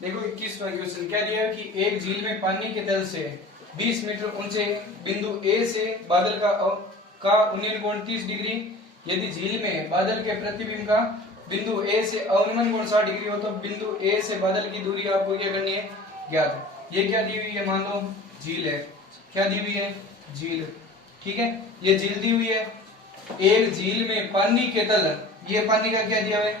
देखो 21वां क्वेश्चन क्या दिया है कि एक झील में पानी के तल से 20 मीटर ऊंचे बिंदु ए से बादल का उन्नयन कोण 30 डिग्री। यदि झील में बादल के प्रतिबिंब का बिंदु ए से अवनमन कोण 60 डिग्री हो तो बिंदु ए से बादल की दूरी आपको क्या करनी है, ज्ञात। ये क्या दी हुई है, मान लो झील है, क्या दी हुई है, झील, ठीक है। ये झील दी हुई है, एक झील में पानी के तल, ये पानी का क्या दिया हुआ है,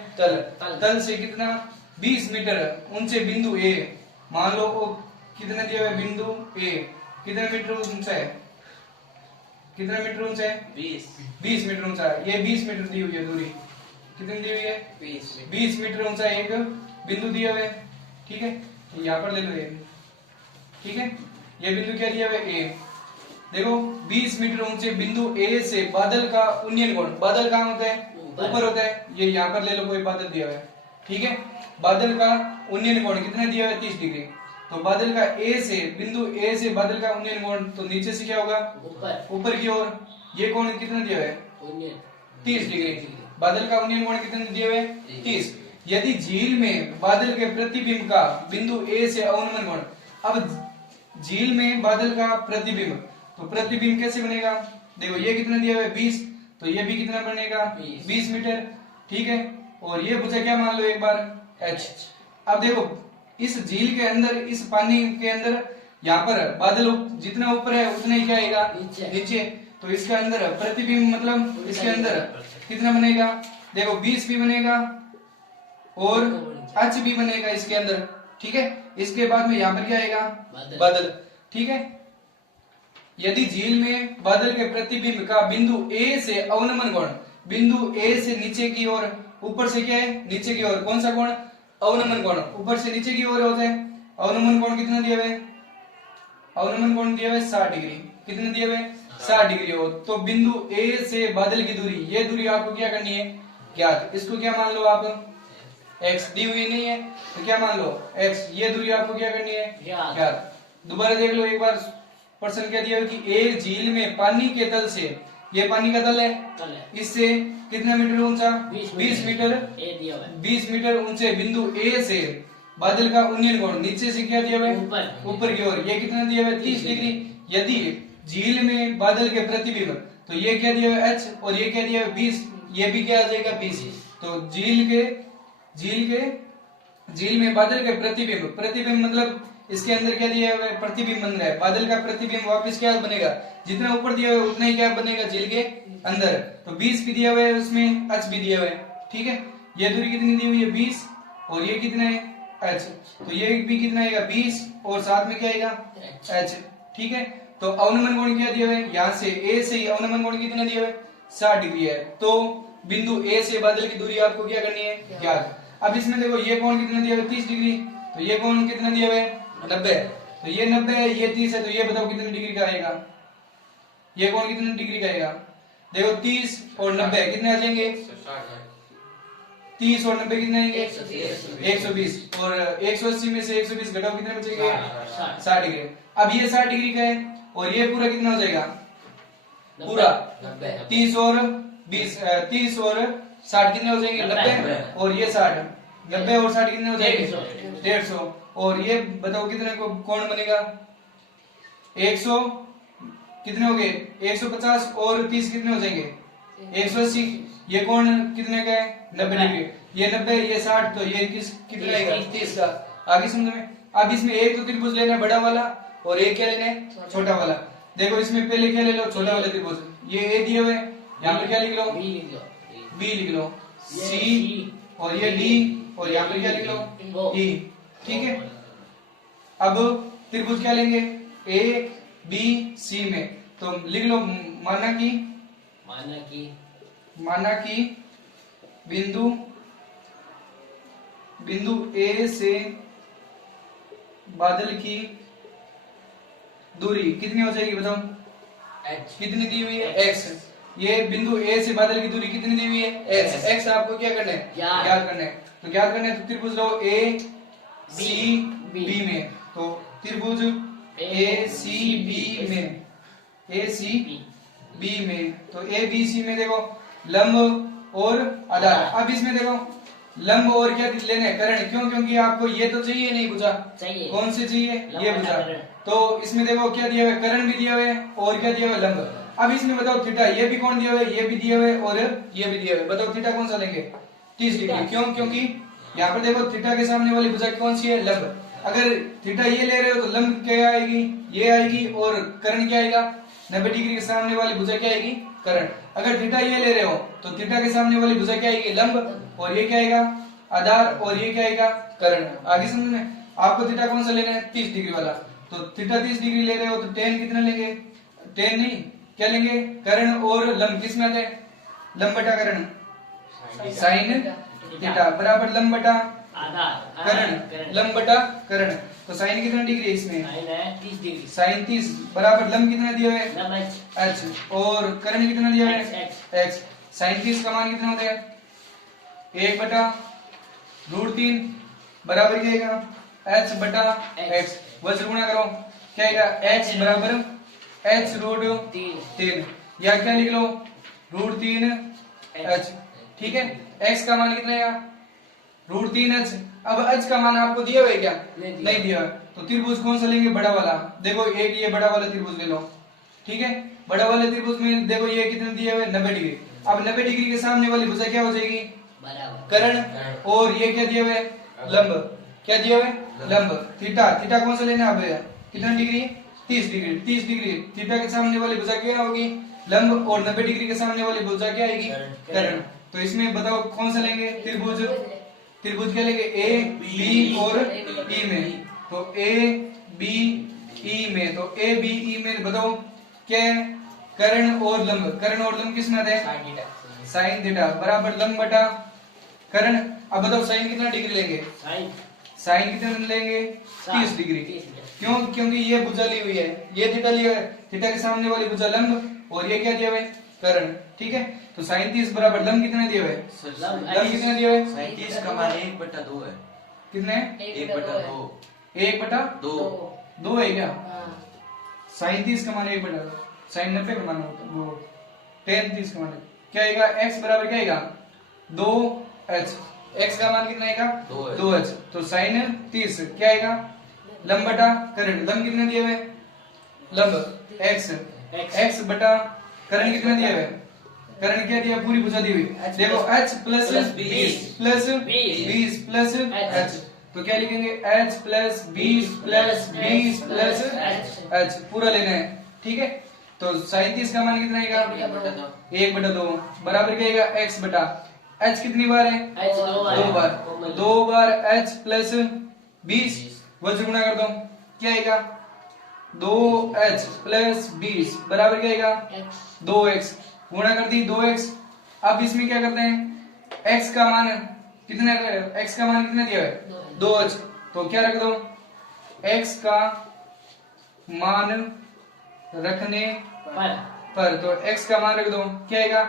तल से कितना 20 मीटर ऊंचे बिंदु ए, मान लो वो कितना दिया हुआ है, बिंदु ए कितना मीटर ऊंचा है, कितना मीटर ऊंचा है, 20 मीटर ऊंचा है। ये 20 मीटर दी हुई है दूरी, कितनी दी हुई है, 20 मीटर ऊंचा एक बिंदु दिया हुआ है, ठीक है। यहाँ पर ले लो ये, ठीक है। ये बिंदु क्या दिया हुआ है, ए। देखो 20 मीटर ऊंचे बिंदु ए से बादल का उन्नयन कोण, बादल कहाँ होता है, ऊपर होता है। ये यहाँ पर ले लो, कोई बादल दिया हुआ है, ठीक है। बादल का उन्नयन कोण कितना दिया हुआ है, 30 डिग्री। तो बादल का ए से, बिंदु ए से बादल का उन्नयन कोण, तो नीचे से क्या होगा, ऊपर की ओर। ये कोण कितना दिया हुआ है, 30 डिग्री। बादल का उन्नयन कोण कितना दिया हुआ है, 30। यदि झील में बादल के प्रतिबिंब का बिंदु ए से अवनमन कोण, अब झील में बादल का प्रतिबिंब, तो प्रतिबिंब कैसे बनेगा, देखो ये कितना दिया हुआ है, 20, तो ये भी कितना बनेगा, 20 मीटर, ठीक है। और ये पूछा क्या, मान लो एक बार h। अब देखो इस झील के अंदर, इस पानी के अंदर, यहाँ पर बादल जितना ऊपर है उतना ही क्या आएगा, नीचे। तो इसके अंदर प्रतिबिंब मतलब इसके अंदर कितना बनेगा, देखो 20 भी बनेगा और h भी बनेगा इसके अंदर, ठीक है। इसके बाद में यहाँ पर क्या आएगा, बादल, ठीक है। यदि झील में बादल के प्रतिबिंब का बिंदु ए से अवनमन कोण, बिंदु ए से नीचे की ओर, ऊपर से क्या है, नीचे की ओर, कौन सा कोण, अवनमन कोण, ऊपर से नीचे की ओर होता है। अवनमन कोण कितना दिया हुआ है, अवनमन कोण दिया हुआ है 60 डिग्री, कितना दिया हुआ है, 60 डिग्री हो तो बिंदु ए से बादल की दूरी, ये दूरी आपको क्या करनी है, ज्ञात। इसको क्या मान लो आप, x दी हुई नहीं है तो क्या मान लो x, ये दूरी आपको क्या करनी है, ज्ञात। दोबारा देख लो एक बार, प्रश्न क्या दिया है कि एक झील में पानी के तल से, ये पानी का तल है, इससे कितना मीटर ऊंचा, 20 मीटर, 20 मीटर ऊंचे बिंदु ए से बादल का उन्नयन कोण, नीचे से क्या दिया हुआ है, ऊपर की ओर, ये कितना दिया हुआ है, 30 डिग्री। यदि झील में बादल के प्रतिबिंब, तो ये क्या दिया हुआ है, h, और ये क्या दिया हुआ है, 20, ये भी क्या आ जाएगा, 20। तो झील में बादल के प्रतिबिंब, प्रतिबिंब मतलब इसके अंदर क्या दिया हुआ है, प्रतिबिंब बन रहा है। बादल का प्रतिबिंब वापस क्या बनेगा, जितना ऊपर दिया हुआ है उतना ही क्या बनेगा झील के अंदर। तो 20 भी दिया हुआ है, उसमें h भी दिया हुआ है, ठीक है। ये दूरी कितनी दी हुई है, 20, और ये कितना है, h, तो ये भी कितना आएगा, 20, और साथ में क्या आएगा, h, ठीक है। तो अवनमन कोण क्या दिया हुआ है, यहाँ से a से अवनमन कोण कितना दिया हुआ है, 60 डिग्री है। तो बिंदु a से बादल की दूरी आपको क्या करनी है, ज्ञात। अब इसमें देखो ये कोण कितना दिया हुआ है, 30 डिग्री, तो ये कोण कितना दिया हुआ है, 90, तो ये 90 है, ये 30 है, तो ये बताओ कितने डिग्री का आएगा, ये कोण कितने डिग्री का आएगा, देखो 30 और 90 कितने आ जाएंगे, 30 और 90 कितने आएंगे, 120, और 180 में से 120 घटाओ कितने बचेंगे, 60 डिग्री। अब ये 60 डिग्री का है, और ये पूरा कितना हो जाएगा, पूरा 30 और 20, 30 और 60 कितने हो जाएंगे, 90, और ये 60, 90 और 60 कितने हो जाएंगे, 150, और ये बताओ कितने को कोण बनेगा, 100 कितने हो गए, 150 और 30 कितने हो जाएंगे, 180। ये कोण कितने का है, 90 डिग्री, ये 90, ये 60, तो ये कितना आएगा, 30 का। आगे समझ में। अब इसमें एक तो त्रिभुज लेना है बड़ा वाला, और एक क्या लेना है, छोटा वाला। देखो इसमें पहले क्या ले लो, छोटा वाला त्रिभुज, ये ए दिए हुए, यहाँ पर क्या लिख लो, बी लिख लो, सी, और ये डी, और यहाँ पर क्या लिख लो, ई, ठीक है। अब त्रिभुज क्या लेंगे, ए बी सी में, तो लिख लो, माना कि बिंदु ए से बादल की दूरी कितनी हो जाएगी, बताओ, कितनी दी हुई है, x। ये बिंदु ए से बादल की दूरी कितनी दी हुई है, x आपको क्या करना है, ज्ञात करना है। तो ज्ञात करना है तो त्रिभुज लो ए सी बी में, तो त्रिभुज ए सी बी में, तो ए बी सी में देखो लंब और आधार। अब इसमें देखो लंब और क्या लेना है, कर्ण। क्यों? क्योंकि आपको ये तो चाहिए नहीं भुजा, चाहिए। कौन से चाहिए, ये भुजा। तो इसमें देखो क्या दिया हुआ है, कर्ण भी दिया हुआ है और क्या दिया हुआ है, लंब। अब इसमें बताओ थीटा, ये भी कौन दिया हुआ है, ये भी दिया हुआ है और ये भी दिया हुआ है। बताओ थीटा कौन सा लेंगे, 30 डिग्री। क्यों? क्योंकि यहाँ पर देखो थीटा के सामने वाली भुजा कौन सी है, लंब। अगर थीटा ये ले रहे हो तो लंब क्या आएगी, ये आएगी, और कर्ण क्या आएगा, 90 डिग्री के सामने वाली भुजा क्या आएगी, कर्ण। अगर थीटा ये ले रहे हो तो थीटा के सामने वाली भुजा क्या आएगी, लंब, और ये क्या आएगा, आधार, और ये क्या आएगा, कर्ण। आगे समझ में। आपको थीटा कौन सा लेना है, 30 डिग्री वाला। तो थीटा 30 डिग्री ले रहे हो तो टेन कितना लेंगे, टेन नहीं, क्या लेंगे, कर्ण और लंब। किस में आते हैं, लंब बटा कर्ण, साइन थीटा बराबर लंब बटा कर्ण, लंब बटा कर्ण। तो साइन कितना डिग्री है इसमें, 30 डिग्री। साइन 30 बराबर लंब कितना दिया हुआ है, एच, और कर्ण कितना दिया हुआ है, एक्स। साइन 30 का मान कितना होता है, 1 बटा √3 बराबर क्या आएगा, एच बटा एक्स। वज्र गुणा करो, क्या आएगा, एक्स बराबर एच √3, या क्या लिख लो, √3 एच। ठीक है, एक्स का मान कितना आएगा, √3 एच। अब एच का मान आपको दिया हुआ है क्या, नहीं दिया। तो त्रिभुज कौन सा लेंगे, बड़ा वाला। देखो एक ये बड़ा वाला त्रिभुज ले लो, ठीक है। बड़ा वाले त्रिभुज में देखो ये कितने दिए हुए, 90 डिग्री। अब 90 डिग्री के सामने वाली भुजा क्या हो जाएगी, कर्ण, और ये क्या दिया हुआ है, लंब। क्या दिया हुआ है, लंब। थीटा, थीटा कौन सा लेना है, कितना डिग्री, 30 डिग्री। 30 डिग्री थीटा के सामने वाली भुजा क्या होगी, लंब, और 90 डिग्री के सामने वाली भुजा क्या आएगी, कर्ण। तो इसमें बताओ कौन सा लेंगे, त्रिभुज। त्रिभुज क्या लेंगे, ए बी और ई में। तो ए बी ई में, तो ए बी ई में बताओ क्या है, कर्ण और लंब। कर्ण और लंब किस में आते हैं, साइन थीटा बराबर लंब बटा कर्ण। अब बताओ साइन कितना डिग्री लेंगे, साइन कितना लेंगे, 30 डिग्री। क्यों? क्योंकि ये भुजा ली हुई है, ये थीटा लिया है, थीटा के सामने वाली भुजा लंब, और ये क्या दिया हुआ है, कर्ण। ठीक है, तो साइन 30 बराबर लंब कितना दिया हुआ है, लंब कितना दिया हुआ है, साइन 30 का मान 1/2 है। कितने, 1/2, 1/2 है क्या, साइन 30 का मान 1/2, साइन 90 का मान होता है वो, टेन 30 का मान क्या आएगा, एक्स बराबर क्या आएगा, 2h। एक्स का मान कितना आएगा, 2h। तो साइन 30 क्या आएगा, लंब बटा कर्ण। लंब कितना दिया हुआ है, लंब x, x बटा कर्ण कितना दिया हुआ है, कर्ण क्या दिया, पूरी भुजा दी हुई। देखो h plus 20 plus 20 plus h, तो क्या लिखेंगे, h plus 20 plus 20 plus h पूरा लेना है। ठीक है, तो साइन 30 का मान कितना आएगा, 1/2 बराबर क्या आएगा, x बटा h कितनी बार है, 2 बार h प्लस 20 वज्र गुणा कर दो, क्या आएगा, 2h प्लस 20 बराबर क्या आएगा, 2x। गुणा कर दी 2x। अब इसमें क्या करते हैं, x का मान कितना, x का मान कितना दिया है, 2h। तो क्या रख दो, x का मान रखने पर, तो x का मान रख दो, क्या आएगा,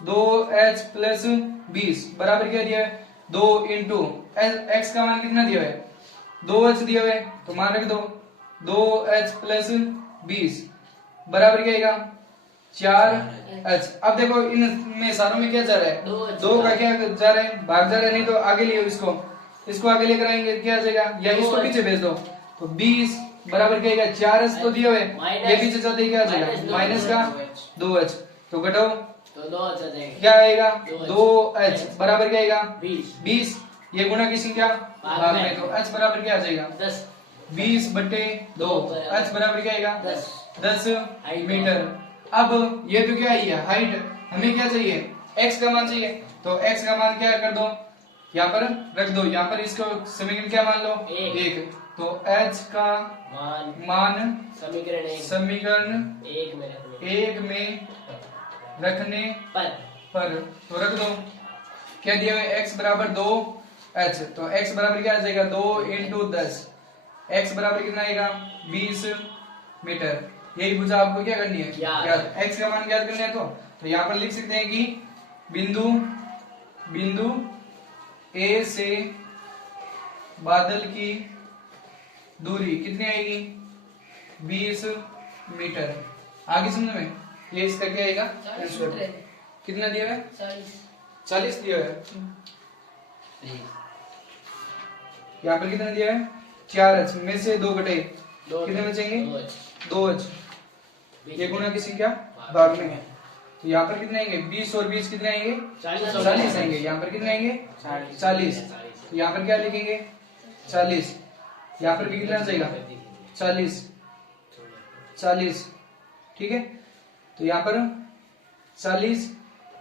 2h प्लस 20 बराबर क्या दिया है, 2 इंटू x का मान कितना दिया है, 2h दिया हुआ है, तो मान रख दो 2h प्लस 20 बराबर क्या आएगा, 4h। अब देखो इनमें सारों में क्या जा रहा है, 2 का क्या जा रहा है, भाग जा रहा है, नहीं तो आगे लियो इसको आगे लेकर आएंगे, क्या आ जाएगा, या इसको पीछे भेज दो। तो 20 बराबर क्या आएगा, 4h तो दिया हुआ है, ये पीछे चलते क्या आ जाएगा, माइनस का 2h। तो घटाओ तो क्या आएगा, 2h बराबर क्या आएगा, 20। ये गुणा की संख्या भाग में, तो h बराबर क्या आ जाएगा, 20/2। h बराबर क्या आएगा, 10 मीटर। अब ये तो क्या है, हाइट। हमें क्या चाहिए, x का मान चाहिए, तो x का मान क्या कर दो, यहाँ पर रख दो, यहाँ पर इसको समीकरण क्या मान लो, 1। तो h का मान समीकरण 1 में रखने पर तो रख दो, क्या दिया हुआ, x बराबर 2h। तो x बराबर क्या आ जाएगा, 2 इंटू 10। x बराबर कितना आएगा, 20 मीटर। यही भुजा आपको क्या करनी है, याद। x का मान ज्ञात करना है, तो यहाँ पर लिख सकते हैं कि बिंदु A से बादल की दूरी कितनी आएगी, 20 मीटर। आगे समझ में, ये इसका क्या आएगा, कितना दिया है, 40 दिया है। यहाँ पर कितना दिया है 4h में से 2 घटे कितने बचेंगे 2h। ये गुणा की संख्या भाग में है, तो यहाँ पर कितने आएंगे 20 और 20 कितने आएंगे 40 आएंगे। यहाँ पर कितने आएंगे 40, तो यहाँ पर क्या लिखेंगे 40। यहाँ पर भी कितना जाएगा 40, ठीक है। तो यहाँ पर 40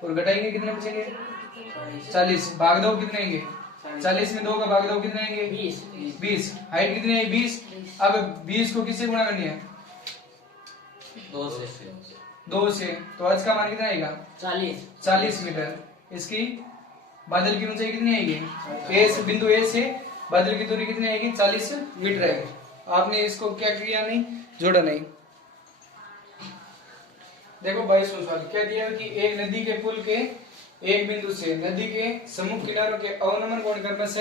और घटाएंगे कितने बचेंगे 40, भाग दो कितने आएंगे 40 में 2 का भाग दो कितने आएंगे 20। हाइट कितनी है 20। अब 20 को किससे गुणा करनी है 2 से, तो आज का मान कितना आएगा 40 मीटर। इसकी बादल की ऊंचाई कितनी आएगी ए से, बिंदु ए से बादल की दूरी कितनी आएगी 40 मीटर आएगी। आपने इसको क्या किया नहीं, जोड़ा नहीं। देखो 22वां सवाल क्या दिया है कि एक नदी के पुल के एक बिंदु से नदी के सम्मुख किनारों के अवनमन कोण क्रमश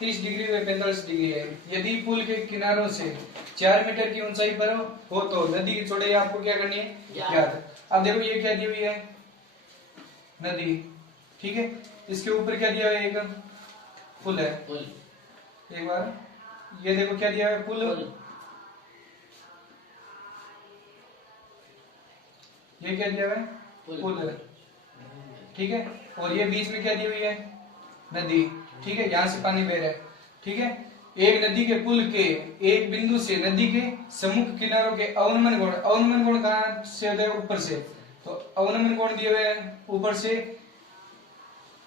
30 डिग्री व 45 डिग्री है। यदि पुल के किनारों से 4 मीटर की ऊंचाई पर हो तो नदी की चौड़ाई आपको क्या करनी है ज्ञात। अब देखो ये क्या दी हुई है नदी, ठीक है। इसके ऊपर क्या दिया है एक पुल है। एक बार ये देखो क्या दिया है पुल, ये क्या दिया है पुल, ठीक है। और ये बीच में क्या दी हुई है नदी, ठीक है। यहाँ से पानी बह रहा है, ठीक है। एक नदी के पुल के एक बिंदु से नदी के सम्मुख किनारों के अवनमन कोण, अवनमन कोण कहाँ से होता है ऊपर से, तो अवनमन कोण दिए हुए हैं ऊपर से,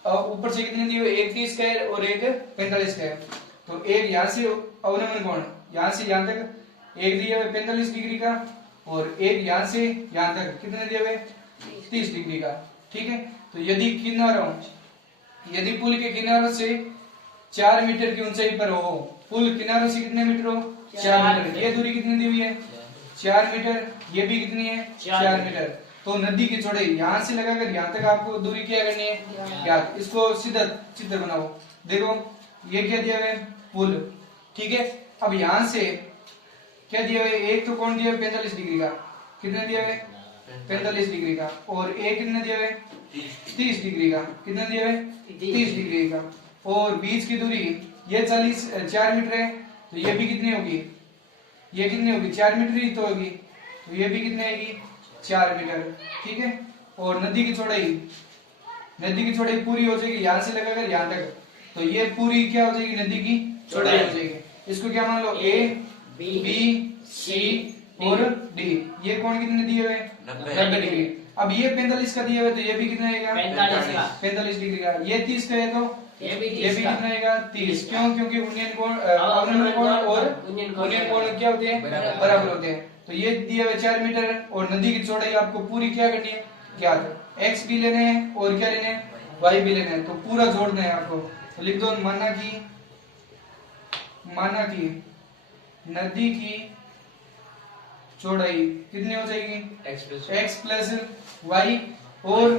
ऊपर से कितने दिए हुए एक 30 का है और एक 45 का है। तो एक यहाँ से अवनमन कोण यहाँ से यहाँ तक एक दिया हुआ 45 डिग्री का और एक यहाँ से यहाँ तक कितने दिए हुए 30 डिग्री का, ठीक है। तो यदि किनारों, यदि पुल के किनारों से 4 मीटर की ऊंचाई पर हो, पुल किनारों से कितने मीटर हो 4 मीटर, ये दूरी कितनी दी हुई है 4 मीटर, ये भी कितनी है 4 मीटर। तो नदी की चौड़ाई यहाँ से लगाकर यहाँ तक आपको दूरी क्या करनी है ज्ञात। इसको सीधा चित्र बनाओ। देखो ये क्या दिया हुआ है पुल, ठीक है। अब यहाँ से क्या दिया हुआ है, एक तो कोण दिया हुआ 45 डिग्री का, कितना दिया हुआ है 45 डिग्री का, और एक कितना दिया हुआ है 30 डिग्री का, कितना दिया हुआ है 30 डिग्री का। और बीच की दूरी ये 4 मीटर है, तो ये भी कितनी होगी, ये कितनी होगी 4 मीटर ही तो होगी, तो ये भी कितनी आएगी 4 मीटर, ठीक है। और नदी की चौड़ाई, नदी की चौड़ाई पूरी हो जाएगी यहाँ से लगाकर यहाँ तक, तो ये पूरी क्या हो जाएगी नदी की चौड़ाई हो जाएगी। इसको क्या मान लो ए बी सी और डी, ये कोण कितने दिए हुए 90 डिग्री। अब ये 45 का दिया हुआ है, तो ये भी कितना आएगा 45 डिग्री का। ये 30 का है तो ये भी कितना आएगा 30। क्यों, क्योंकि उन्नयन कोण, अवनमन कोण और उन्नयन कोण क्या होते हैं बराबर होते हैं। तो ये दिया हुआ 4 मीटर और नदी की चौड़ाई आपको पूरी क्या करनी है ज्ञात। एक्स भी लेने हैं और क्या लेने हैं वाई भी लेने हैं, तो पूरा जोड़ना है आपको। तो लिख दो माना की नदी की चौड़ाई कितनी हो जाएगी x प्लस वाई, और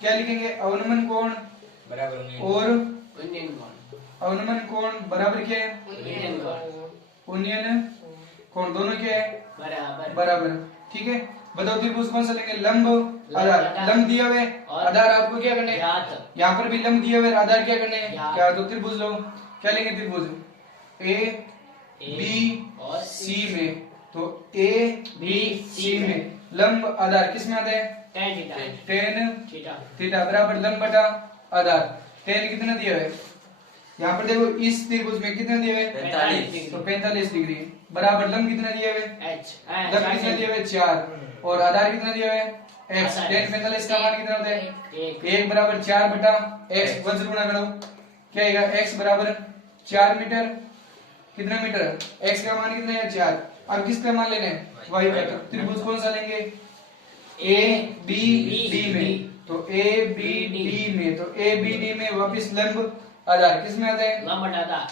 क्या लिखेंगे अवनमन कोण और अवनमन कोण बराबर क्या है उन्नयन कोण, दोनों क्या है बराबर, ठीक है। बताओ त्रिभुज कौन सा लेंगे, लंब आधार। लंब दिया हुए आधार आपको क्या करने हैं, यहाँ पर भी लंब दिया हुए आधार क्या करने हैं क्या, तो त्रिभुज लो। क्या लेंगे त्रिभुज ए बी सी में, तो ए बी सी में लंब आधार किस में आता है टेन थीटा बराबर लंब बटा आधार। टेन कितना दिया है यहाँ पर देखो, इस त्रिभुज में कितना दिया है 45, तो 45 डिग्री बराबर लंब कितना दिया है लंब कितना दिया है 4 और आधार कितना दिया है x। टेन 45 का मान कितना होता है 1 बराबर 4 बटा x, वज्र गुणा करो क्या आएगा x बराबर 4 मीटर, कितना मीटर x का मान कितना है 4। अब किसका मान लेना है y का, तो त्रिभुज कौन सा लेंगे a b d में, तो a b d में, तो a b d में वापिस लंब आधार किस में आता है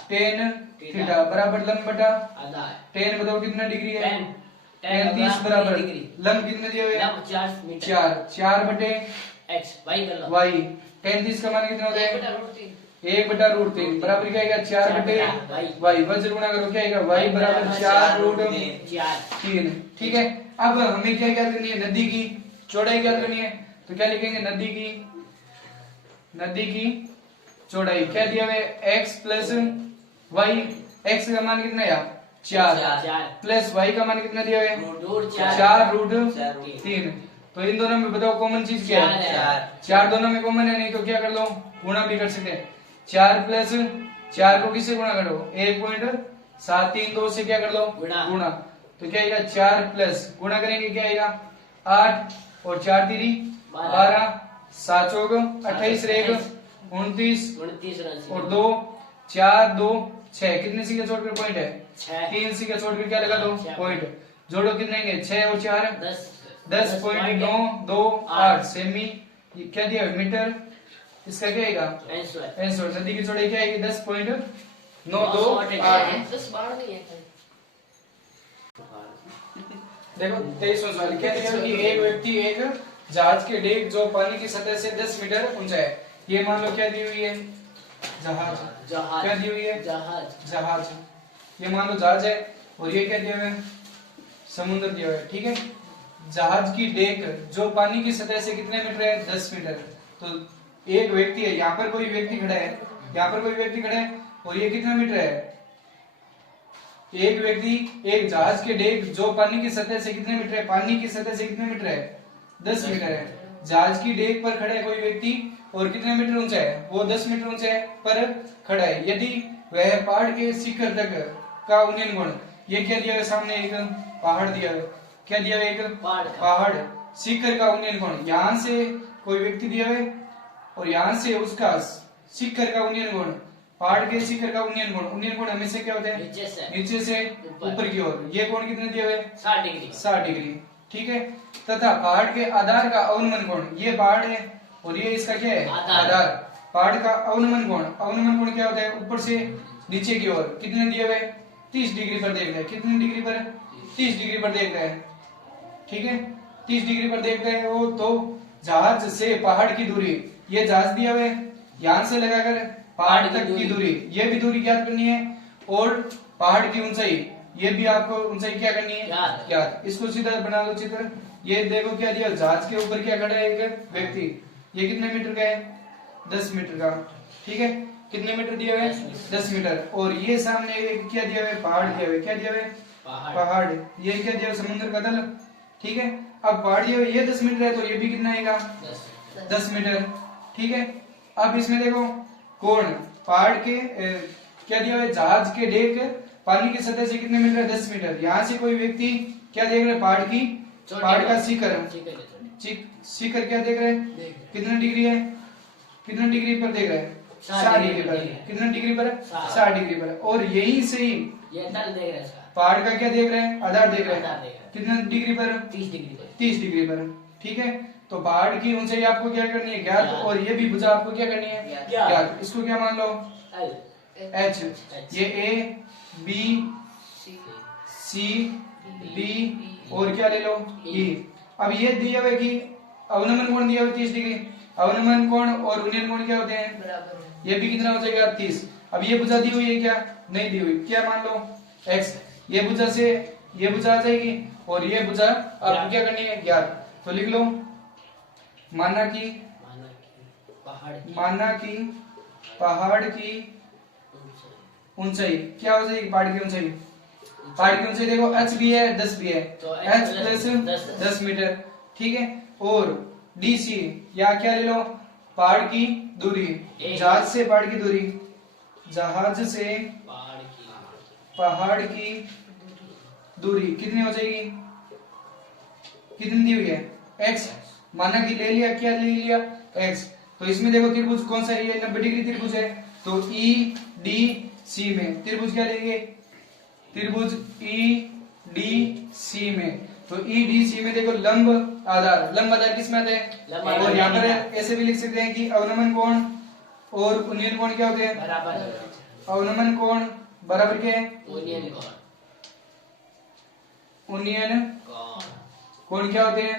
टेन थीटा बराबर लंब बटा आधार। टेन बताओ कितना डिग्री है 30 बराबर लंब कितने दिए हुए 4 बटे वाई। 35 का मान कितना होता है 1 बटा रूट 3 बराबर क्या आएगा 4 बटे वाई। वज्र गुणा करो क्या आएगा वाई बराबर 4 रूट 3, ठीक है। अब हमें क्या ज्ञात करनी है नदी की चौड़ाई ज्ञात करनी है, तो क्या लिखेंगे नदी की चौड़ाई क्या दिया हुआ है x प्लस वाई, x का मान कितना है 4 प्लस y का मान कितना दिया हुआ है रूट 4 रूट 3। 3। तो इन दोनों में बताओ कॉमन चीज क्या है? 4 दोनों में कॉमन है, नहीं तो क्या कर लो गुणा भी कर सकते हैं। 4 प्लस 4 को किससे गुणा करो 1.732 से क्या कर लो गुणा। तो क्या आएगा 4 प्लस गुणा करेंगे क्या आएगा 8 और 4 3 12 7 चौक 28 रहेगा 29 और 2 4 2 6 कितने सीखे छोड़कर पॉइंट है 3 सीखे छोड़कर क्या लगा दो पॉइंट। जोड़ो कितने 6 और 4 10.928 सेमी। ये क्या दिया मीटर, इसका क्या आएगा आंसर। नदी की चौड़ाई क्या आएगी 10.928। देखो 23वां सवाल क्या दिया कि एक व्यक्ति एक जहाज के डेक जो पानी की सतह से 10 मीटर ऊंचा है, ये मान लो क्या दी हुई है जहाज। क्या दी हुई है जहाज। ये मान लो जहाज है और ये क्या दिया हुआ है समुद्र दिया हुआ है। ठीक है, जहाज की डेक जो पानी की सतह से कितने मीटर है 10 मीटर। तो एक व्यक्ति है, यहाँ पर कोई व्यक्ति खड़ा है, यहाँ पर कोई व्यक्ति खड़ा है और ये कितना मीटर है एक व्यक्ति एक जहाज के डेक जो पानी की सतह से कितने मीटर है, पानी की सतह से कितने मीटर है 10 मीटर है। जहाज की डेक पर खड़ा है कोई व्यक्ति और कितने मीटर ऊंचा है वो 10 मीटर ऊंचा है पर खड़ा है। यदि वह पहाड़ के शिखर तक का उन्नयन गुण, ये क्या दिया है सामने एक पहाड़ दिया है, क्या दिया है एक पहाड़ शिखर का उन्नयन गुण। यहाँ से कोई व्यक्ति दिया है और यहाँ से उसका शिखर का उन्नयन गुण, पहाड़ के शिखर का उन्नयन गुण हमेशा क्या होता है नीचे से ऊपर की ओर। ये कोण कितने दिए हुए 60 डिग्री। ठीक है, तथा पहाड़ के आधार का अवनमन कोण, ये पहाड़ है और ये इसका क्या है आधार। पहाड़ का अवनमन कोण क्या होता है ऊपर से नीचे की ओर कितने दिए हुए 30 डिग्री पर देख रहे हैं। कितने डिग्री पर 30 डिग्री पर देख रहे हैं। ठीक है, 30 डिग्री पर देख रहे हो। तो जहाज से पहाड़ की दूरी, ये जहाज दिया हुआ है, यहाँ से लगाकर पहाड़ तक की दूरी, ये भी दूरी ज्ञात करनी है और पहाड़ की ऊंचाई, ये भी आपको ऊंचाई क्या करनी है ज्ञात। इसको सीधा बना लो चित्र। ये देखो क्या दिया, जहाज के ऊपर क्या खड़ा है एक व्यक्ति, ये कितने मीटर का है 10 मीटर का। ठीक है, कितने मीटर दिया हुआ है 10 मीटर। और ये सामने एक क्या दिया हुआ है पहाड़ दिया हुआ है, क्या दिया हुआ है पहाड़। ये क्या दिया हुआ समुद्र का तल। ठीक है, अब पहाड़ दिया हुआ ये 10 मीटर है तो ये भी कितना आएगा 10 मीटर। ठीक है, अब इसमें देखो कोण, पहाड़ के क्या दिया हुआ है जहाज के डेक पानी की सतह से कितने मीटर है 10 मीटर। यहाँ से कोई व्यक्ति क्या देख रहे हैं पहाड़ का शिखर क्या देख रहे हैं कितने डिग्री है, कितने डिग्री पर देख रहे हैं 60 डिग्री पर। कितने डिग्री पर 60 डिग्री पर। और यही से ही पहाड़ का क्या देख रहे हैं आधार देख रहे हैं कितने डिग्री पर 30 डिग्री पर। ठीक है, तो पहाड़ की ऊंचाई आपको क्या करनी है ज्ञात और ये भी भुजा आपको क्या करनी है ज्ञात। इसको क्या मान लो H, ये A B C D और क्या ले लो E। अब ये दिया हुआ कि अवनमन कोण दिया हुआ 30 डिग्री, अवनमन कोण और उन्नयन कोण क्या होते हैं ये भी कितना हो जाएगा 30। अब ये भुजा दी हुई है क्या नहीं दी हुई, क्या मान लो X। ये भुजा से ये भुजा आ जाएगी और ये भुजा आपको क्या करनी है ज्ञात। तो लिख लो माना कि पहाड़ की ऊंचाई क्या हो जाएगी पहाड़ की ऊंचाई। पहाड़ की ऊंचाई देखो h भी है 10 भी है तो h प्लस 10 मीटर। ठीक है, और DC या क्या ले लो पहाड़ की दूरी, जहाज से पहाड़ की दूरी, जहाज से पहाड़ की दूरी कितनी हो जाएगी, कितनी दी हुई है x। माना कि ले लिया क्या ले लिया x। तो इसमें देखो त्रिभुज कौन सा है, ये 90 डिग्री त्रिभुज है। तो EDC में त्रिभुज क्या लेंगे त्रिभुज EDC में। तो EDC में देखो लंब आधार किसमें आता है और यहाँ पर ऐसे भी लिख सकते हैं कि अवनमन कोण और उन्नयन कोण क्या होते हैं बराबर। अवनमन कोण बराबर क्या है उन्नयन कोण क्या होते हैं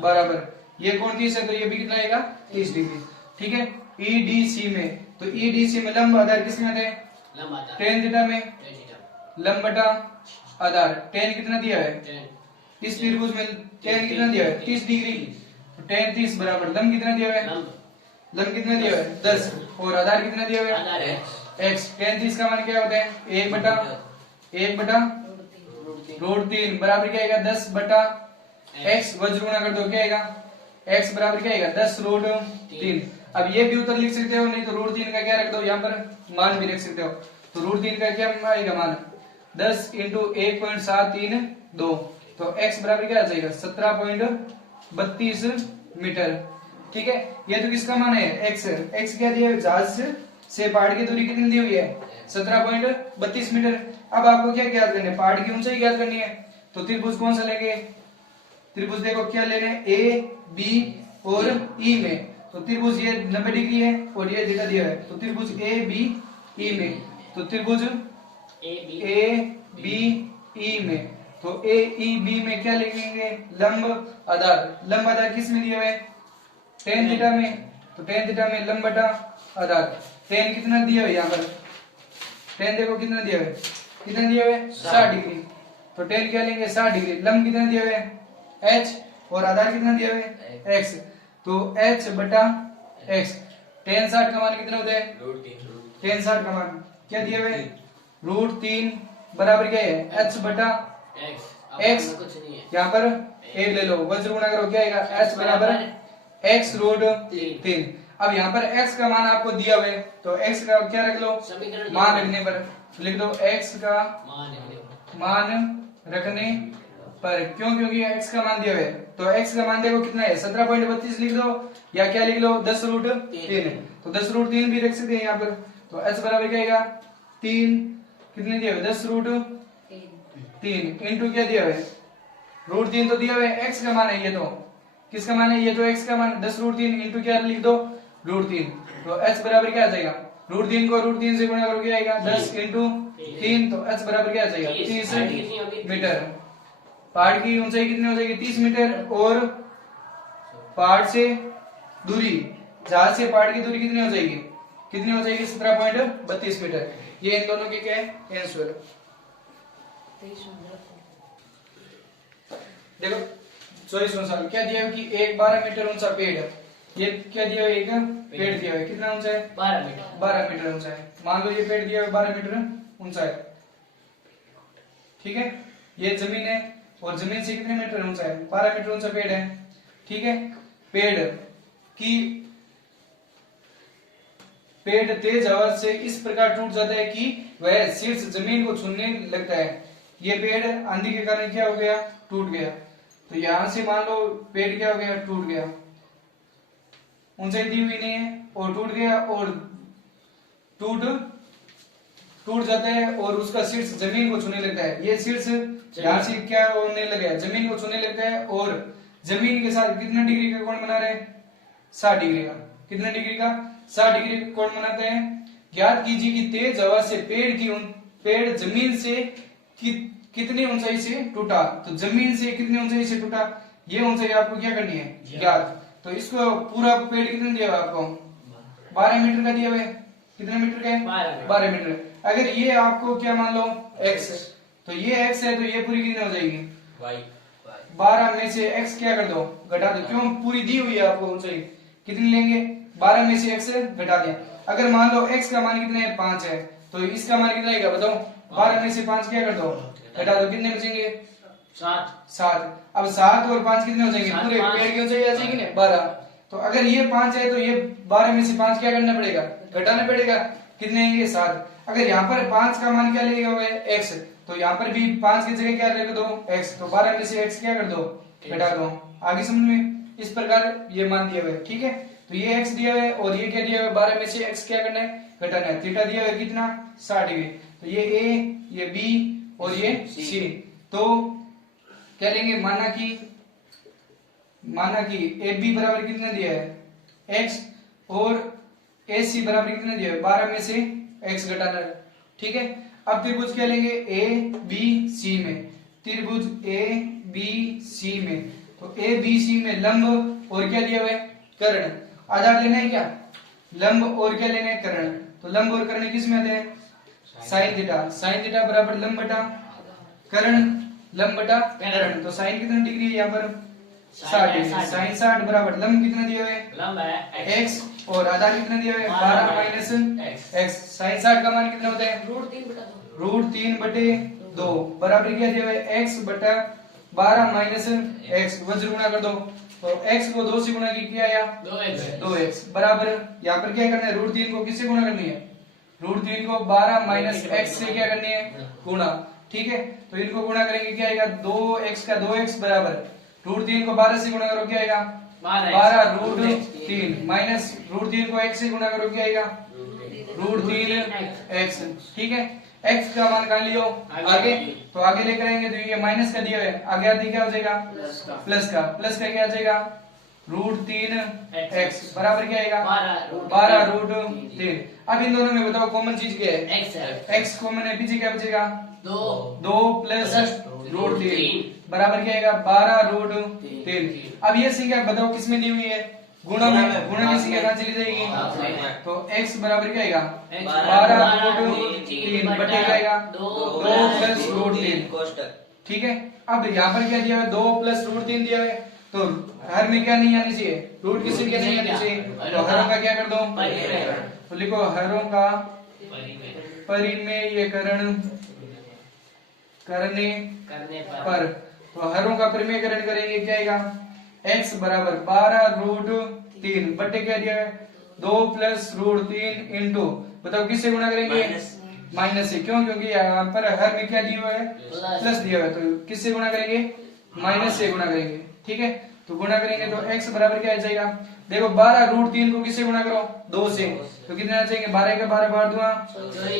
बराबर। ये कोण 30 है तो ये भी कितना आएगा 30 डिग्री। ठीक है, EDC में, तो EDC में लंब आधार किसमें आता है tan थीटा में लंब बटा आधार। tan कितना दिया है इस त्रिभुज में tan कितना दिया है 30 डिग्री, तो tan 30 बराबर लंब कितना दिया है लंब कितना दिया हुआ है 10 और आधार कितना दिया हुआ है आधार है x tan 30 का मान क्या होता है 1 बटा रूट 3 बराबर क्या आएगा 10 बटा x वज्र गुणा कर दो क्या आएगा x बराबर क्या आएगा 10 रूट 3। अब ये भी उत्तर लिख सकते हो नहीं तो रूट 3 का क्या रख दो यहाँ पर मान भी रख सकते हो। तो रूट 3 का क्या आएगा मान 10 इंटू 1.732 तो x बराबर क्या आ जाएगा 17.32 मीटर। ठीक है ये तो किसका मान है x क्या दिया है जहाज से पहाड़ की दूरी कितनी दी हुई है 17.32 मीटर। अब आपको क्या ज्ञात करना है पहाड़ की ऊंचाई ज्ञात करनी है। तो त्रिभुज कौन सा लेंगे त्रिभुज देखो क्या लेना है ए बी और ई में। तो त्रिभुज ये 90 डिग्री है और ये थीटा दिया है तो त्रिभुज ए बी ई में। तो त्रिभुज ए बी ई में तो ए ई बी में क्या लिखेंगे लंब आधार किस में दिया हुआ है tan थीटा में। तो tan थीटा में लंब बटा आधार tan कितना दिया है यहाँ पर tan देखो कितना दिया है 60 डिग्री। तो tan क्या लेंगे 60 डिग्री। लंब कितना दिया हुआ है h और आधार कितना दिया हुआ है x। तो h बटा x tan 60 का मान कितना होता है tan 60 का मान क्या दिया हुआ है रूट 3 बराबर क्या है h बटा x यहाँ पर 1 ले लो वज्र गुणा करो क्या आएगा h बराबर x रूट 3। अब यहाँ पर x का मान आपको दिया हुआ है तो x का क्या रख लो मान रखने पर लिख दो x का मान रखने पर क्यों क्योंकि x का मान दिया हुआ है। तो x का मान देखो कितना है 17.32 लिख दो या क्या लिख लो 10 रूट 3 तो 10 रूट 3 भी रख सकते हैं यहाँ पर। तो h बराबर क्या आएगा 3 कितने दिया हुआ 10 रूट 3 इंटू क्या दिया हुआ है रूट 3 तो दिया हुआ है x का मान है ये तो किसका मान है ये तो x का मान 10 रूट 3 इंटू क्या लिख दो रूट 3। तो h बराबर क्या आ जाएगा रूट 3 को रूट 3 से गुणा करो क्या आएगा 10 इंटू 3 तो h बराबर क्या आ जाएगा 30 मीटर। पहाड़ की ऊंचाई कितनी हो जाएगी 30 मीटर और पहाड़ से दूरी जहाज से पहाड़ की दूरी कितनी हो जाएगी 17.32 मीटर। ये इन दोनों के क्या है आंसर। देखो 24वां सवाल क्या दिया है कि एक 12 मीटर ऊंचा पेड़ है। ये क्या दिया है एक पेड़ दिया है कितना ऊंचा है 12 मीटर ऊंचा है। मान लो ये पेड़ दिया है 12 मीटर ऊंचा है। ठीक है ये जमीन है और जमीन से कितने मीटर ऊंचा है 12 मीटर ऊंचा पेड़ है। ठीक है पेड़ तेज आवाज से इस प्रकार टूट जाता है कि वह शीर्ष जमीन को छूने लगता है। ये पेड़ आंधी के कारण क्या हो गया टूट गया। तो यहां से मान लो पेड़ क्या हो गया टूट गया ऊंचाई दी हुई नहीं है और टूट गया और टूट जाता है और उसका शीर्ष जमीन को छूने लगता है। ये शीर्ष यहाँ से क्या होने लगा जमीन को छूने लगता है और जमीन के साथ कितना डिग्री का कोण बना रहे 60 डिग्री का। कितने डिग्री का 60 डिग्री का कोण बनाते हैं। ज्ञात कीजिए कि तेज हवा से पेड़ जमीन से कितनी ऊंचाई से टूटा। तो जमीन से कितनी ऊंचाई से टूटा ये ऊंचाई आपको क्या करनी है ज्ञात। तो इसको पूरा पेड़ कितने दिया हुआ आपको 12 मीटर का दिया हुआ है। कितने मीटर का है 12 मीटर। अगर ये आपको क्या मान लो x तो ये x है तो ये पूरी कितनी हो जाएगी 12 में से x क्या कर दो घटा दो क्यों पूरी दी हुई है आपको ऊंचाई कितनी लेंगे 12 में से x घटा दें। अगर मान लो x का मान कितने 5 है तो इसका मान कितना आएगा बताओ 12 में से 5 क्या कर दो घटा दो कितने बचेंगे 7। अब 7 और 5 कितने हो जाएंगे पूरे पेड़ की ऊंचाई आ जाएगी ना 12। तो अगर ये 5 है तो ये 12 में से 5 क्या करना पड़ेगा घटाना पड़ेगा कितने आएंगे 7। अगर यहाँ पर 5 का मान क्या लिया हुआ है x तो यहाँ पर भी 5 की जगह क्या रख दो x। तो 12 में से x क्या कर दो घटा दो। आगे समझ में इस प्रकार ये मान दिया हुआ है। ठीक है तो ये x दिया हुआ है और ये क्या दिया हुआ है 12 में से x क्या करना है घटाना है। थीटा दिया हुआ है कितना 60 डिग्री। तो ये a ये b और ये c। तो क्या लेंगे माना कि AB बराबर कितना दिया है x और AC बराबर कितना दिया है 12 में से x घटाना है। ठीक है अब त्रिभुज क्या लेंगे ABC में त्रिभुज ABC में तो ABC में लंब और क्या दिया हुआ है कर्ण। आधार लेना है क्या लंब और क्या लेना है कर्ण। तो लंब और कर्ण किस में आते हैं साइन थीटा बराबर लंब बटा कर्ण लंब बटा कर्ण। तो साइन कितने डिग्री है यहाँ पर 60 डिग्री। साइन 60 बराबर लंब कितना दिया हुआ है लंब है x और आधा कितना दिया हुआ है 12 माइनस x। साइन 60 का मान कितना होता है √3/2 बराबर क्या दिया हुआ है x बटा 12 माइनस x। वज्र गुणा कर दो तो x को 2 से गुणा किया या 2x बराबर यहाँ पर क्या करना है √3 को किससे गुणा करनी है √3 को 12 माइनस x से क्या करनी है गुणा। ठीक है तो इनको गुणा करेंगे क्या आएगा 2x का 2x बराबर √3 को 12 से गुणा करो क्या आएगा 12 √3 माइनस √3 को x से गुणा करो क्या आएगा √3x। ठीक है x का मान कहाँ लियो आगे तो आगे लेकर आएंगे तो ये माइनस का दिया है आगे आती क्या हो जाएगा प्लस का क्या आ जाएगा √3x बराबर क्या आएगा 12 √3। अब इन दोनों में बताओ कॉमन चीज क्या है x कॉमन है पीछे क्या बचेगा 2 प्लस √3 बराबर क्या आएगा 12 √3। अब ये संख्या बताओ किसमें दी हुई है गुणा में गुणा की संख्या कहाँ चली जाएगी तो x बराबर क्या आएगा 12 √3 बटे क्या आएगा 2 प्लस √3। ठीक है अब यहाँ पर क्या दिया है 2 प्लस √3 दिया है तो हर में क्या नहीं आनी चाहिए रूट की संख्या नहीं आनी चाहिए तो हरों का क्या कर दो तो लिखो हरों का परिमेयकरण करने पर तो हरों का परिमेयकरण करेंगे क्या आएगा x बराबर 12 √3 बटे क्या दिया है 2 प्लस √3 इंटू बताओ किससे गुणा करेंगे माइनस से क्यों क्योंकि यहाँ पर हर में क्या दिया हुआ है प्लस दिया हुआ है तो किससे गुणा करेंगे माइनस से गुणा करेंगे। ठीक है तो गुणा करेंगे तो x बराबर क्या आ जाएगा देखो 12 √3 को किससे गुणा करो 2 से तो कितने आ जाएंगे 12 का 12 बार दूंगा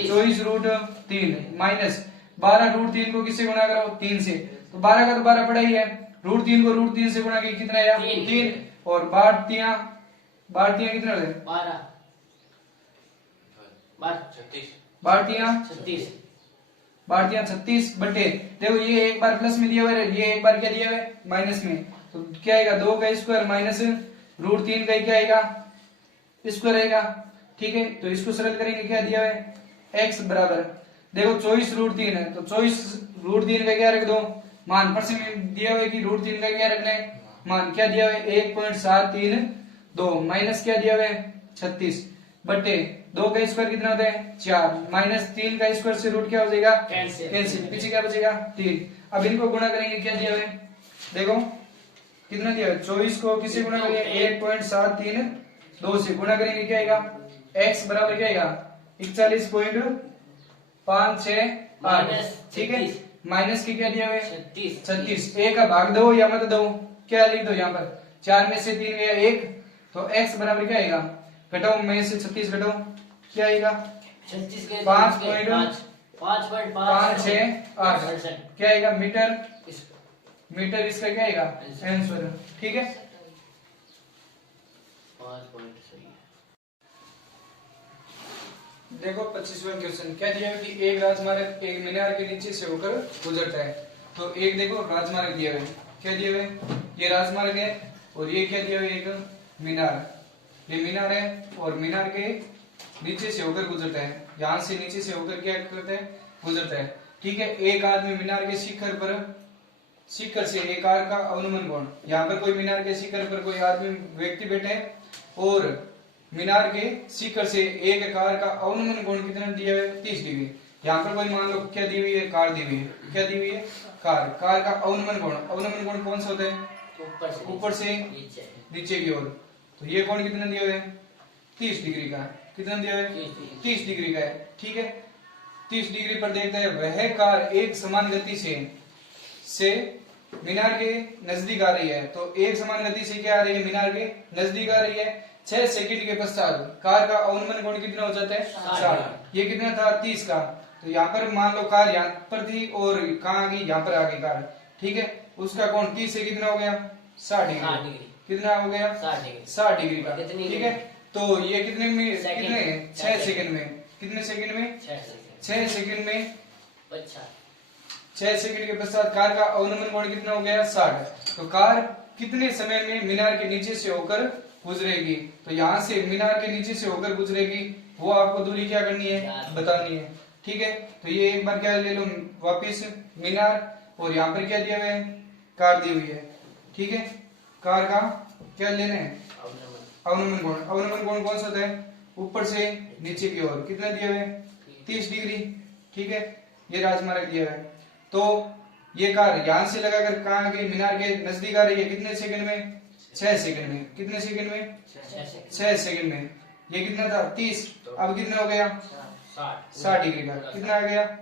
24 √3 माइनस 12 √3 को किससे गुणा करो 3 से तो 12 का तो 12 पड़ा ही है √3 को √3 से गुणा किया कितना आया 3 और बाढ़तियां कितना हो गए 12 36 बटे देखो ये एक बार प्लस में दिया हुआ है ये एक बार क्या दिया हुआ है माइनस में तो क्या आएगा 2 का स्क्वायर माइनस √3 का क्या आएगा स्क्वायर आएगा। ठीक है तो इसको सरल करेंगे क्या दिया हुआ है x बराबर देखो 24 √3 है तो 24 √3 का क्या रख दो मान पर से दिया हुआ है कि √3 का क्या रखना है मान क्या दिया हुआ है 1.732 माइनस क्या दिया हुआ है 36 बटे 2 का स्क्वायर कितना होता है 4 माइनस 3 का स्क्वायर से रूट क्या हो जाएगा कैंसिल पीछे क्या बचेगा 3। अब इनको गुणा करेंगे क्या दिया हुआ है देखो कितना दिया है 24 को किससे गुणा करेंगे 1.732 से गुणा करेंगे क्या आएगा x बराबर क्या आएगा 41.568। ठीक है माइनस की क्या दिया हुआ है 36 a का भाग दो या मत दो क्या लिख दो यहाँ पर 4 में से 3 गया 1 तो x बराबर क्या आएगा घटाओ में से 36 घटाओ क्या आएगा 5.568 क्या आएगा मीटर इसका क्या आएगा आंसर। ठीक है देखो 25वां क्वेश्चन क्या दिया है कि एक राजमार्ग एक मीनार के नीचे से होकर गुजरता है तो एक देखो राजमार्ग दिया हुआ है क्या दिया हुआ है ये राजमार्ग है और ये क्या दिया हुआ है एक मीनार ये मीनार है और मीनार के नीचे से होकर गुजरता है यहाँ से नीचे से होकर क्या करता है गुजरता है। ठीक है एक आदमी मीनार के शिखर से एक कार का अवनमन कोण यहाँ पर कोई मीनार के शिखर पर कोई आदमी व्यक्ति बैठे है और मीनार के शिखर से एक कार का अवनमन कोण कितना दिया है 30 डिग्री। यहाँ पर कोई मान लो क्या दी हुई है कार दी हुई है क्या दी हुई है कार का अवनमन कोण कौन सा होता है ऊपर से नीचे की ओर तो ये कोण कितना दिया हुआ है 30 डिग्री का कितना दिया हुआ है 30 डिग्री का है। ठीक है 30 डिग्री पर देखता है वह कार एक समान गति से मीनार के नजदीक आ रही है तो एक समान गति से क्या आ रही है मीनार के नजदीक आ रही है 6 सेकंड के पश्चात कार का अवनमन कोण कितना हो जाता है 60 ये कितना था 30 का तो यहाँ पर मान लो कार यहाँ पर थी और कहाँ आ गई यहाँ पर आ गई कार। ठीक है उसका कोण 30 से कितना हो गया 60 डिग्री कितना हो गया 60 डिग्री का। ठीक है तो ये कितने 6 सेकंड में कितने सेकंड में 6 सेकंड में 6 सेकंड के पश्चात कार का अवनमन कोण कितना हो गया 60 तो कार कितने समय में मीनार के नीचे से होकर गुजरेगी तो यहाँ से मीनार के नीचे से होकर गुजरेगी वो आपको दूरी क्या करनी है बतानी है। ठीक है तो ये एक बार क्या ले लो वापिस मीनार और यहाँ पर क्या दिया हुआ है कार दी हुई है। ठीक है कार का क्या लेना है, अवनमन कोण। अवनमन कोण कौन सा होता है, ऊपर से नीचे की ओर, कितना दिया हुआ है 30 डिग्री, ठीक है। ये राजमार्ग दिया हुआ है। तो ये कार यहां से लगाकर कहां आ गई, मीनार के नजदीक आ रही है, कितने सेकंड में, 6 सेकंड में। कितने सेकंड में, 6 सेकंड में। ये कितना था 30, अब कितना हो गया 60 डिग्री का, कितना आ गया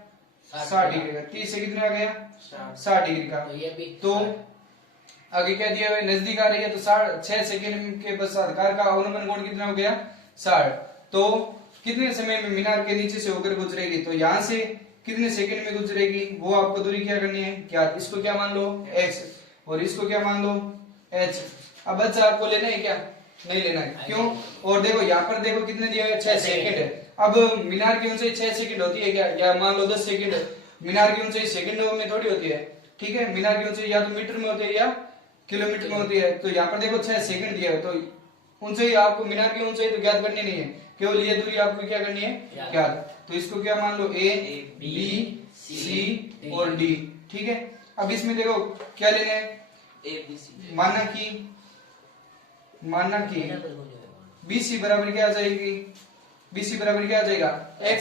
60 डिग्री का, 30 से कितना आ गया 60 डिग्री का। तो आगे क्या दिया हुआ है, नजदीक आ रही है तो 6 सेकंड के पश्चात कार का अवनमन कोण कितना हो गया 60। तो कितने समय में मीनार के नीचे से होकर गुजरेगी, तो यहाँ से कितने सेकंड में गुजरेगी, वो आपको दूरी क्या करनी है, क्या इसको क्या मान लो x और इसको क्या मान लो h। अब अच्छा आपको लेना है क्या, नहीं लेना है, क्यों। और देखो यहाँ पर देखो कितने दिया है 6 सेकंड है। अब मीनार की ऊंचाई 6 सेकंड होती है क्या, या मान लो 10 सेकंड। मीनार की ऊंचाई सेकंडों में थोड़ी होती है, ठीक है। मीनार की ऊंचाई या तो मीटर में होती है या किलोमीटर में होती है। तो यहाँ पर देखो 6 सेकंड दिया है, तो ऊंचाई आपको मीनार की ऊंचाई तो ज्ञात करनी नहीं है, केवल ये दूरी आपको क्या करनी है ज्ञात। तो इसको क्या मान लो a b c और d, ठीक है। अब इसमें देखो क्या लेना है, माना कि BC बराबर क्या आ जाएगी, BC बराबर क्या आ जाएगा x,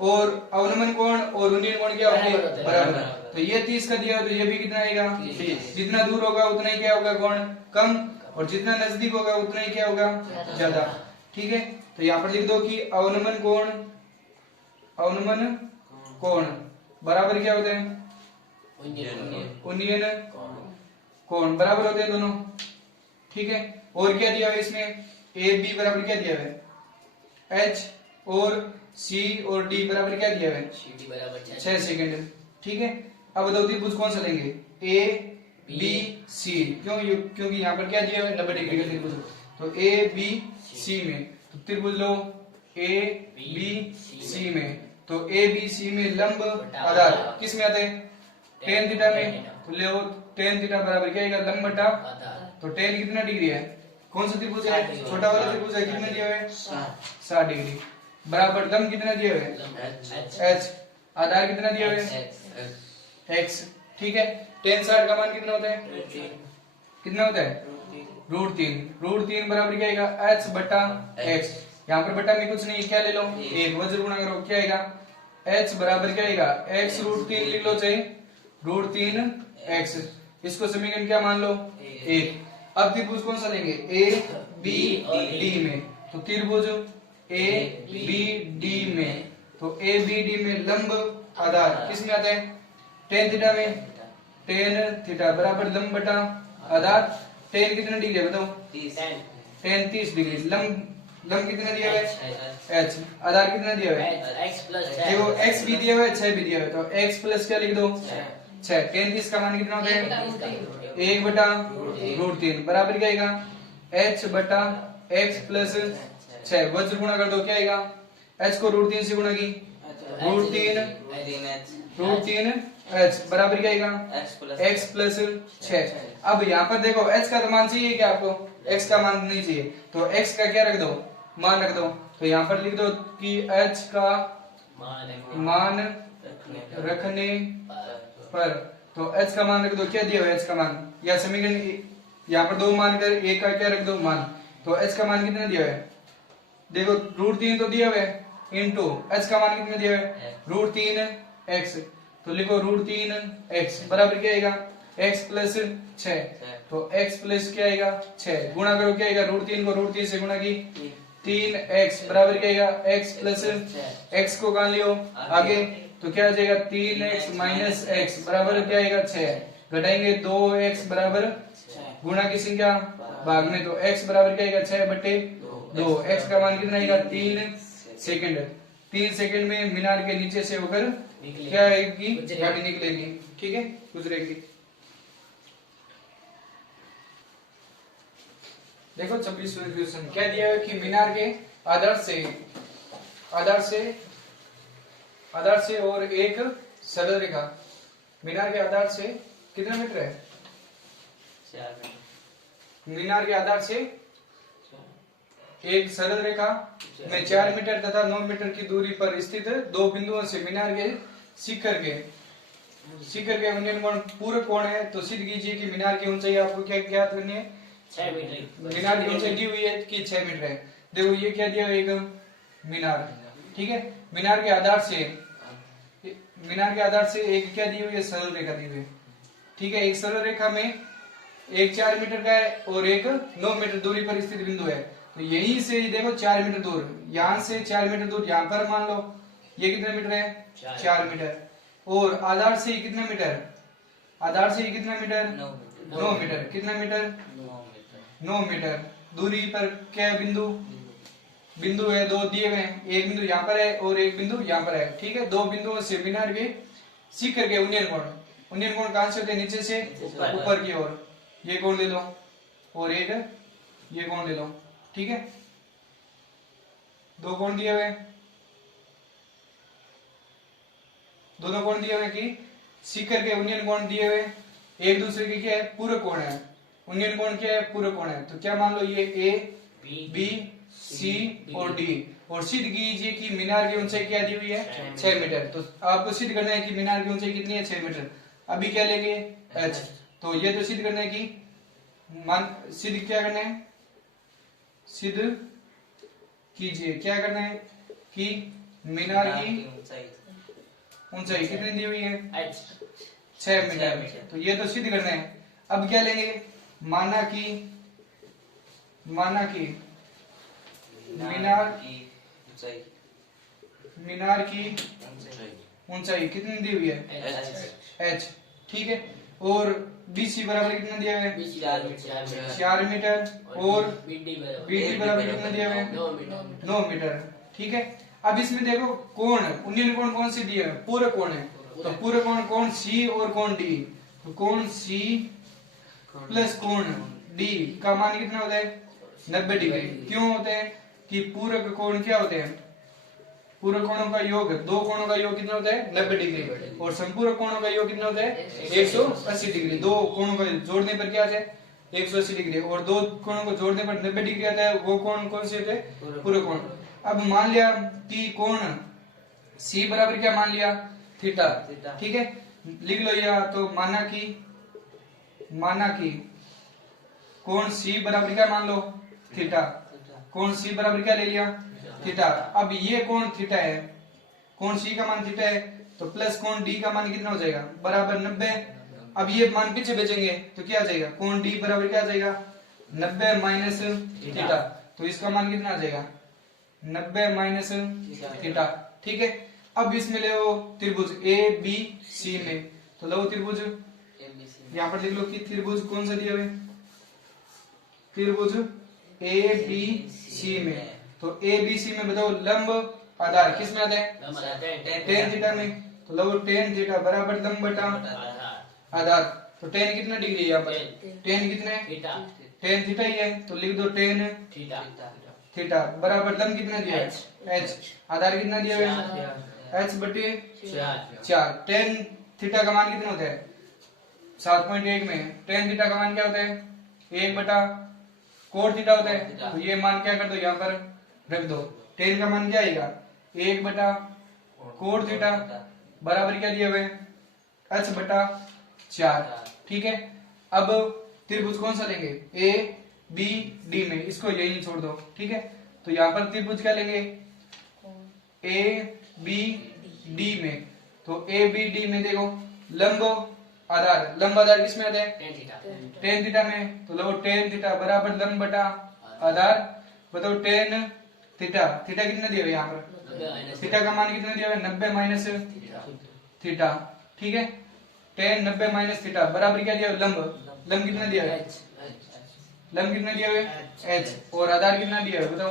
और अवनमन कोण और उन्नयन कोण क्या होंगे बराबर। तो ये 30 का दिया हो तो ये भी कितना आएगा 30। जितना दूर होगा उतना ही क्या होगा कोण कम, और जितना नजदीक होगा उतना ही क्या होगा ज्यादा, ठीक है। तो यहाँ पर लिख दो कि अवनमन कोण बराबर क्या होते हैं, उन्नयन कोण बराबर होते हैं दोनों, ठीक है। और क्या दिया हुआ है इसमें, ए बी बराबर क्या दिया हुआ है h, और c और d बराबर क्या दिया हुआ है 6 सेकंड, ठीक है। अब बताओ त्रिभुज कौन सा लेंगे, a b c, क्योंकि यहाँ पर क्या दिया हुआ है 90 डिग्री का त्रिभुज। तो a b c में तो त्रिभुज लो a b c में, तो a b c में लंब आधार किस में आते हैं, tan थीटा में। तो ले tan थीटा बराबर क्या आएगा लंब बटा, तो tan कितना डिग्री है, कौन सा त्रिभुज है, छोटा वाला त्रिभुज है, कितना दिया हुआ है 60 डिग्री, बराबर लंब कितना दिया हुआ है h, आधार कितना दिया हुआ है x, ठीक है। tan 60 का मान कितना होता है, कितना होता है √3 बराबर क्या आएगा h बटा x। यहाँ पर बटा में कुछ नहीं, क्या ले लो एक, वज्र गुणा करो क्या आएगा h बराबर क्या आएगा x √3 लिख लो, चाहे √3x, इसको समीकरण क्या मान लो 1। अब त्रिभुज कौन सा लेंगे, a b d में, तो त्रिभुज a b d में, तो a b d में लंब आधार किस में आता है tan थीटा में, tan थीटा बराबर लंब बटा आधार, tan कितना डिग्री है बताओ, tan 30 डिग्री, लंब कितना दिया हुआ है h, आधार कितना दिया हुआ है देखो x भी दिया हुआ है 6 भी दिया हुआ है, तो x प्लस क्या लिख दो 6। tan 30 का मान कितना होता है 1 बटा √3 बराबर क्या आएगा h बटा x प्लस 6, वज्र गुणा कर दो क्या आएगा, h को √3 से गुणा की √3 h बराबर क्या आएगा x प्लस 6। अब यहाँ पर देखो h का तो मान चाहिए क्या आपको, x का मान नहीं चाहिए, तो x का क्या रख दो मान रख दो। तो यहाँ पर लिख दो कि h का मान रखने पर, तो h का मान रख दो क्या दिया हुआ है h का मान, या समीकरण यहाँ पर दो मान कर एक का क्या रख दो मान, तो h का मान कितना दिया हुआ है देखो √3 तो दिया हुआ है इंटू h का मान कितना दिया हुआ है √3x, तो लिखो √3x बराबर क्या आएगा x प्लस 6, तो x प्लस क्या आएगा 6, गुणा करो क्या आएगा √3 को √3 से गुणा की 3x बराबर क्या आएगा x प्लस x को कहाँ लियो आगे, तो क्या आ जाएगा 3x माइनस x बराबर क्या आएगा 6, घटाएंगे 2x बराबर गुणा की संख्या भाग में, तो x बराबर क्या आएगा 6 बटे 2, x का मान कितना आएगा 3 सेकंड। 3 सेकंड में मीनार के नीचे से होकर क्या आएगी गाड़ी निकलेगी, ठीक है गुजरेगी। देखो 26वां क्वेश्चन क्या दिया है कि मीनार के आधार से और एक सरल रेखा, मीनार के आधार से कितना मीटर है, 4 मीटर, मीनार के आधार से एक सरल रेखा में 4 मीटर तथा 9 मीटर की दूरी पर स्थित दो बिंदुओं से मीनार के शिखर के उन्नयन कोण पूरक कोण है। तो सिद्ध कीजिए कि मीनार की ऊंचाई आपको क्या ज्ञात करनी है, 6 मीटर मीनार की ऊंचाई दी हुई है कि 6 मीटर है। देखो ये क्या दिया एक मीनार, ठीक है। मीनार के आधार से एक क्या दी हुई है, सरल रेखा दी हुई है, ठीक है। एक सरल रेखा में एक 4 मीटर का है और एक 9 मीटर दूरी पर स्थित बिंदु है। तो यहीं से देखो 4 मीटर दूर, यहां से 4 मीटर दूर यहाँ पर मान लो ये कितना मीटर है, 4 मीटर। और आधार से कितना मीटर, आधार से कितना मीटर, 9 मीटर। कितना मीटर, 9 मीटर दूरी पर क्या है, बिंदु है, दो दिए हुए हैं, एक बिंदु यहाँ पर है और एक बिंदु यहाँ पर है, ठीक है। दो बिंदुओं से मीनार के शिखर के उन्नयन कोण कहां से होते हैं, नीचे से ऊपर की ओर। ये कोण ले लो और एक ये कोण ले लो, ठीक है। दो कोण दिए हुए, दोनों कोण दिए हुए कि शिखर के उन्नयन कोण दिए हुए एक दूसरे के क्या है, पूरक कोण है। उन्नयन कोण क्या है, पूरक कोण है। तो क्या मान लो ये ए बी सी और डी, और सिद्ध कीजिए कि मीनार की ऊंचाई क्या दी हुई है, 6 मीटर। तो आपको सिद्ध करना है कि मीनार की ऊंचाई कितनी है, 6 मीटर। अभी क्या लेंगे, एच। तो ये तो सिद्ध करना है कि सिद्ध क्या करना है, सिद्ध कीजिए क्या करना है कि मीनार की ऊंचाई कितनी दी हुई है, 6 मीटर। तो ये तो सिद्ध करना है। अब क्या लेंगे, माना कि मीनार की ऊंचाई कितनी दी हुई है, h, ठीक है। और BC बराबर कितना दिया हुआ है, 4 मीटर। और BD बराबर कितना दिया हुआ है, 9 मीटर, ठीक है। अब इसमें देखो कोण, उन्नयन कोण कौन से दिए हैं, पूरक कोण है। तो पूरक कोण C और कोण D। तो कोण C प्लस कोण D का मान कितना होता है, 90 डिग्री। क्यों होते हैं कि पूरक कोण क्या होते हैं, पूरक कोणों का योग, दो कोणों का योग कितना होता है, 90 डिग्री। और संपूरक कोणों का योग कितना होता है, 180 डिग्री। दो कोणों को जोड़ने पर क्या आता है, 180 डिग्री। और दो कोणों को जोड़ने पर 90 डिग्री आता है, वो कोण कौन से होते हैं, पूरक कोण। अब मान लिया कि कोण C बराबर क्या मान लिया, थीटा, ठीक है। लिख लो या तो माना कि कोण C बराबर क्या मान लो, थीटा। कोण C बराबर क्या ले लिया, थीटा। अब ये कोण थीटा है, कोण C का मान थीटा है, तो प्लस कोण D का मान कितना हो जाएगा, बराबर 90। अब ये मान पीछे भेजेंगे तो क्या आ जाएगा, कोण D बराबर क्या आ जाएगा, 90 माइनस थीटा। तो इसका मान कितना आ जाएगा, 90 माइनस थीटा, ठीक है। अब इसमें ले लो त्रिभुज ABC में, तो लो त्रिभुज, यहाँ पर लिख लो कि त्रिभुज कौन सा दिया हुआ है, त्रिभुज ABC में। तो ABC में बताओ लंब आधार किस में आता है, tan थीटा में। तो लो tan थीटा बराबर लंब बटा आधार। तो tan कितना डिग्री है यहाँ पर, tan कितना है, tan थीटा ही है। तो लिख दो tan थीटा बराबर लंब कितना दिया है, h। आधार कितना दिया है, h बटे 4। tan थीटा का मान कितना होता है, 7.1 में tan थीटा का मान क्या होता है, 1 बटा कोण थीटा होता है। तो ये मान क्या कर दो, यहाँ पर रख दो। tan का मान क्या आएगा, 1 बटा कोण थीटा बराबर क्या दिया हुआ है, h बटा 4, ठीक है। अब त्रिभुज कौन सा लेंगे, ABD में, इसको यही छोड़ दो, ठीक है। तो यहाँ पर त्रिभुज क्या लेंगे, ABD में। तो ABD में देखो लंब आधार किसमें आता है, tan थीटा में। तो लो tan थीटा बराबर लंब बटा आधार। बताओ tan थीटा कितना दिया है यहाँ पर, थीटा का मान कितना दिया है, 90 माइनस थीटा, ठीक है। tan 90 माइनस थीटा बराबर क्या दिया है, लंब कितना दिया है, लंब कितना दिया है, h। और आधार कितना दिया है बताओ,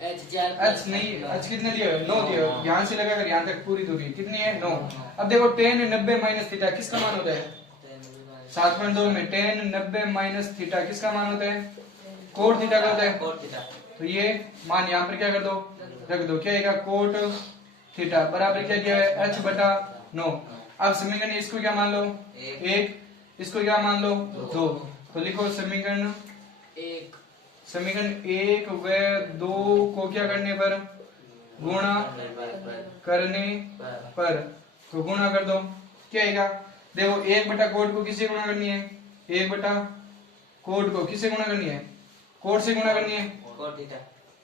h नहीं, h कितना दिया है, 9 दिया है। यहाँ से लगाकर यहाँ तक पूरी दूरी कितनी है, 9। अब देखो tan 90 माइनस थीटा किसका मान होता है, 7.2 में tan 90 माइनस थीटा किसका मान होता है, कोट थीटा का होता है। तो ये मान यहाँ पर क्या कर दो, रख दो, क्या आएगा, कोट थीटा बराबर क्या दिया है, h बटा 9। अब समीकरण इसको क्या मान लो, 1, इसको क्या मान लो, 2। तो लिखो समीकरण 1 व 2 को क्या करने पर, गुणा करने पर। तो गुणा कर दो, क्या आएगा, देखो 1 बटा कोट को किससे गुणा करनी है, 1 बटा कोड को किससे गुणा करनी है, कोड से गुणा करनी है, कोड थीटा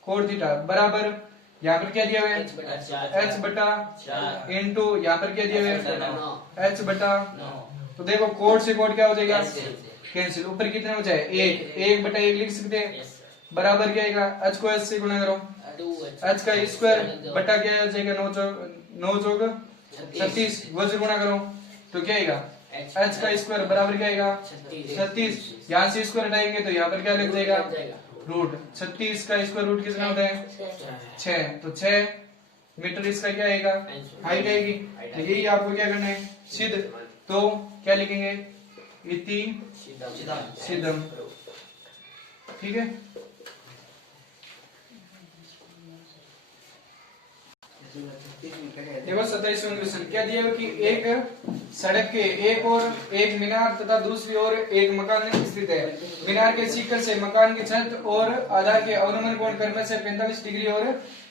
कोड थीटा बराबर यहाँ पर क्या दिया हुआ है h बटा इंटू यहाँ पर क्या दिया हुआ है h बटा। तो देखो कोड से कोड क्या हो जाएगा कैंसिल, ऊपर कितने बचा है एक बटा एक लिख सकते हैं बराबर क्या आएगा h को h से गुणा करो h का स्क्वायर बटा क्या आ जाएगा 9 चौक 36 वज्र गुणा करो तो क्या आएगा h का स्क्वायर बराबर क्या आएगा 36। यहाँ से स्क्वायर हटाएंगे तो यहाँ पर क्या लग जाएगा रूट 36 का स्क्वायर रूट कितना होता है 6, तो 6 मीटर इसका क्या आएगा हाइट आएगी। तो यही आपको क्या करना है सिद्ध, तो क्या लिखेंगे इति सिद्धम, ठीक है। देखो 27वां क्वेश्चन क्या दिया है कि एक सड़क के एक और एक मीनार तथा दूसरी ओर एक मकान स्थित है। मीनार के शिखर से मकान की छत और आधार के अवनमन कोण क्रम से 45 डिग्री और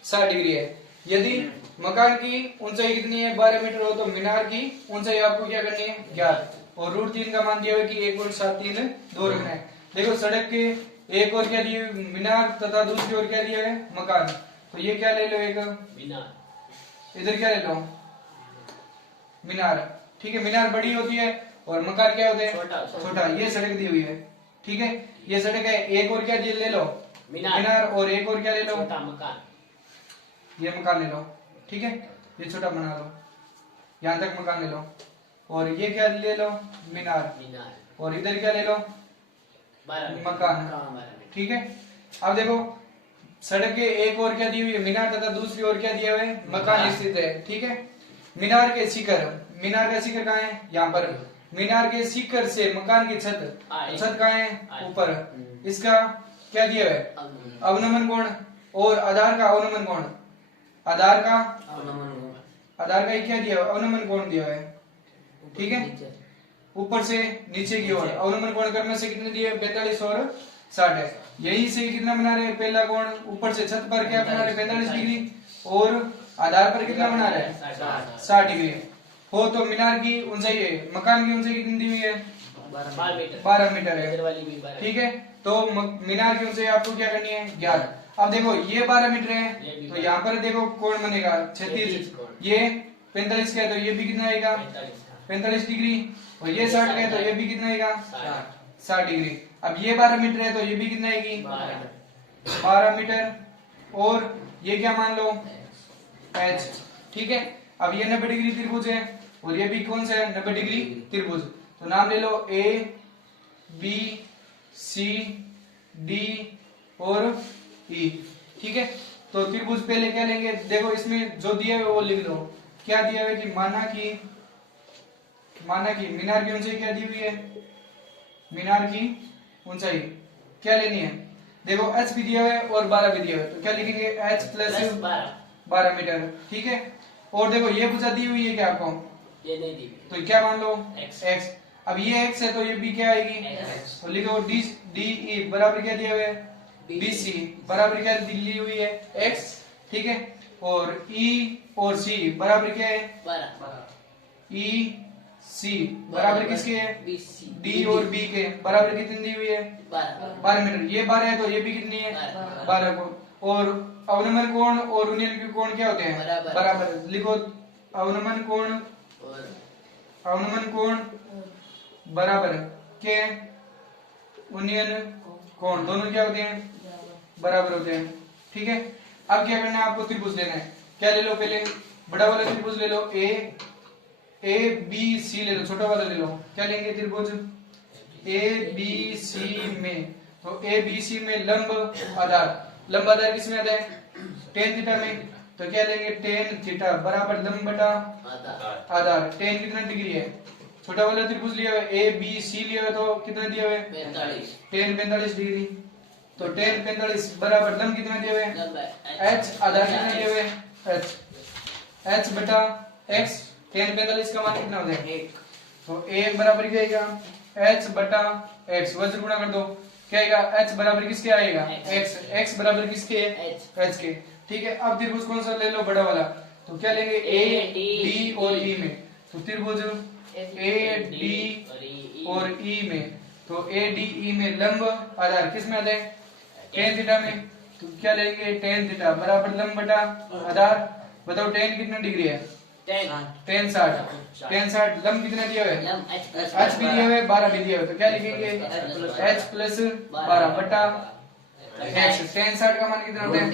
60 डिग्री है। यदि मकान की ऊंचाई कितनी है 12 मीटर हो तो मीनार की ऊंचाई आपको क्या करनी है ज्ञात, और रूट 3 का मान दिया हुआ कि 1.73 दो रखना है। देखो सड़क के एक और क्या दिए मीनार तथा दूसरी ओर क्या दिया है मकान, तो ये क्या ले लो एक मीनार, इधर क्या ले लो मीनार, ठीक है। मीनार बड़ी होती है और मकान क्या होते हैं छोटा। ये सड़क दी हुई है, ठीक है, ये सड़क है। एक और क्या ले लो मीनार और एक और क्या ले लो मकान, ये मकान ले लो, ठीक है, ये छोटा बना लो, यहाँ तक मकान ले लो, और ये क्या ले लो मीनार, और इधर क्या ले लो मकान, ठीक है। अब देखो सड़क के एक और क्या दी हुई है मीनार तथा दूसरी ओर क्या दिया हुआ है मकान स्थित है, ठीक है। मीनार के शिखर, मीनार का शिखर कहाँ है यहाँ पर, मीनार के शिखर से मकान की छत, छत कहाँ है ऊपर, इसका क्या दिया हुआ है अवनमन कोण, और आधार का अवनमन कोण, आधार का क्या दिया हुआ अवनमन कोण दिया हुआ है, ठीक है। ऊपर से नीचे की ओर अवनमन कोण क्रम से कितने दिए 45 और 60 है। यही से कितना बना रहे हैं पहला कोण, ऊपर से छत पर क्या बना रहे 45 डिग्री और आधार पर कितना बना रहे हैं 60 डिग्री हो, तो मीनार की ऊंचाई है, मकान की ऊंचाई कितनी दी हुई है 12 मीटर है, ठीक है। तो मीनार की ऊंचाई आपको क्या करनी है ज्ञात। अब देखो ये 12 मीटर है तो यहाँ पर देखो कोण बनेगा 36, ये 45 का है तो ये भी कितना आएगा 45 डिग्री, और ये 60 का है तो ये भी कितना आएगा 60 डिग्री। अब ये 12 मीटर है तो ये भी कितना आएगी 12 मीटर, और ये क्या मान लो h, ठीक है। अब ये 90 डिग्री त्रिभुज है और ये भी कौन सा है 90 डिग्री त्रिभुज, तो नाम ले लो A B C D और E, ठीक है। तो त्रिभुज पहले क्या लेंगे, देखो इसमें जो दिया हुआ वो लिख लो। क्या दिया हुआ है कि माना कि मीनार की ऊंचाई क्या दी हुई है, मीनार की ऊंचाई क्या लेनी है, देखो h भी दिया हुआ है और 12 भी दिया हुआ है, तो क्या लिखेंगे h प्लस 12 मीटर, ठीक है। और देखो ये भुजा दी हुई है क्या आपको, ये नहीं दी, तो क्या मान लो x। अब ये x है तो ये b क्या आएगी, तो लिखो DE बराबर क्या दिया हुआ है BC बराबर क्या दी हुई है x, ठीक है। और E और C बराबर क्या है 12 E बराबर किसके है D और B के बराबर कितनी दी हुई है 12 मीटर। ये 12 है तो ये भी कितनी है 12 को, और अवनमन कोण और उन्नयन के कोण क्या होते हैं बराबर, लिखो अवनमन कोण बराबर के उन्नयन कोण दोनों क्या होते हैं बराबर होते हैं, ठीक है। अब क्या करना है आपको त्रिभुज लेना है, क्या ले लो पहले बड़ा वाला त्रिभुज ले लो A B C ले लो, छोटा वाला ले लो, क्या लेंगे त्रिभुज A B C में, तो A B C में लंब आधार किसमें आता है tan थीटा में, तो क्या लेंगे tan थीटा बराबर लंब बटा आधार। tan कितना डिग्री है, छोटा वाला त्रिभुज लिया हुआ है A B C लिया हुआ है तो कितना दिया हुआ है tan 45 डिग्री, तो tan 45 बराबर लंब कितना दिया हुआ है h, आधार कितना दिया हुआ है h बटा x, tan 45 का मान कितना होता है 1, तो 1 बराबर क्या आएगा h बटा x, वज्र गुणा कर दो क्या आएगा h बराबर किसके आएगा x बराबर किसके h के, ठीक है। अब त्रिभुज कौन सा ले लो बड़ा वाला, तो क्या लेंगे A D और E में, तो त्रिभुज A D और E में तो ADE में लंब आधार किस में आता है? टेन थीटा में। तो क्या लेंगे? टेन थीटा बराबर लंब बटा आधार। बताओ टेन कितना डिग्री है? टेन 60। टेन 60 लंब कितना दिया हुआ है? h भी दिया हुआ है, 12 भी दिया हुआ है। तो क्या लिखेंगे? h प्लस 12 बटा x। टेन 60 का मान कितना होता है?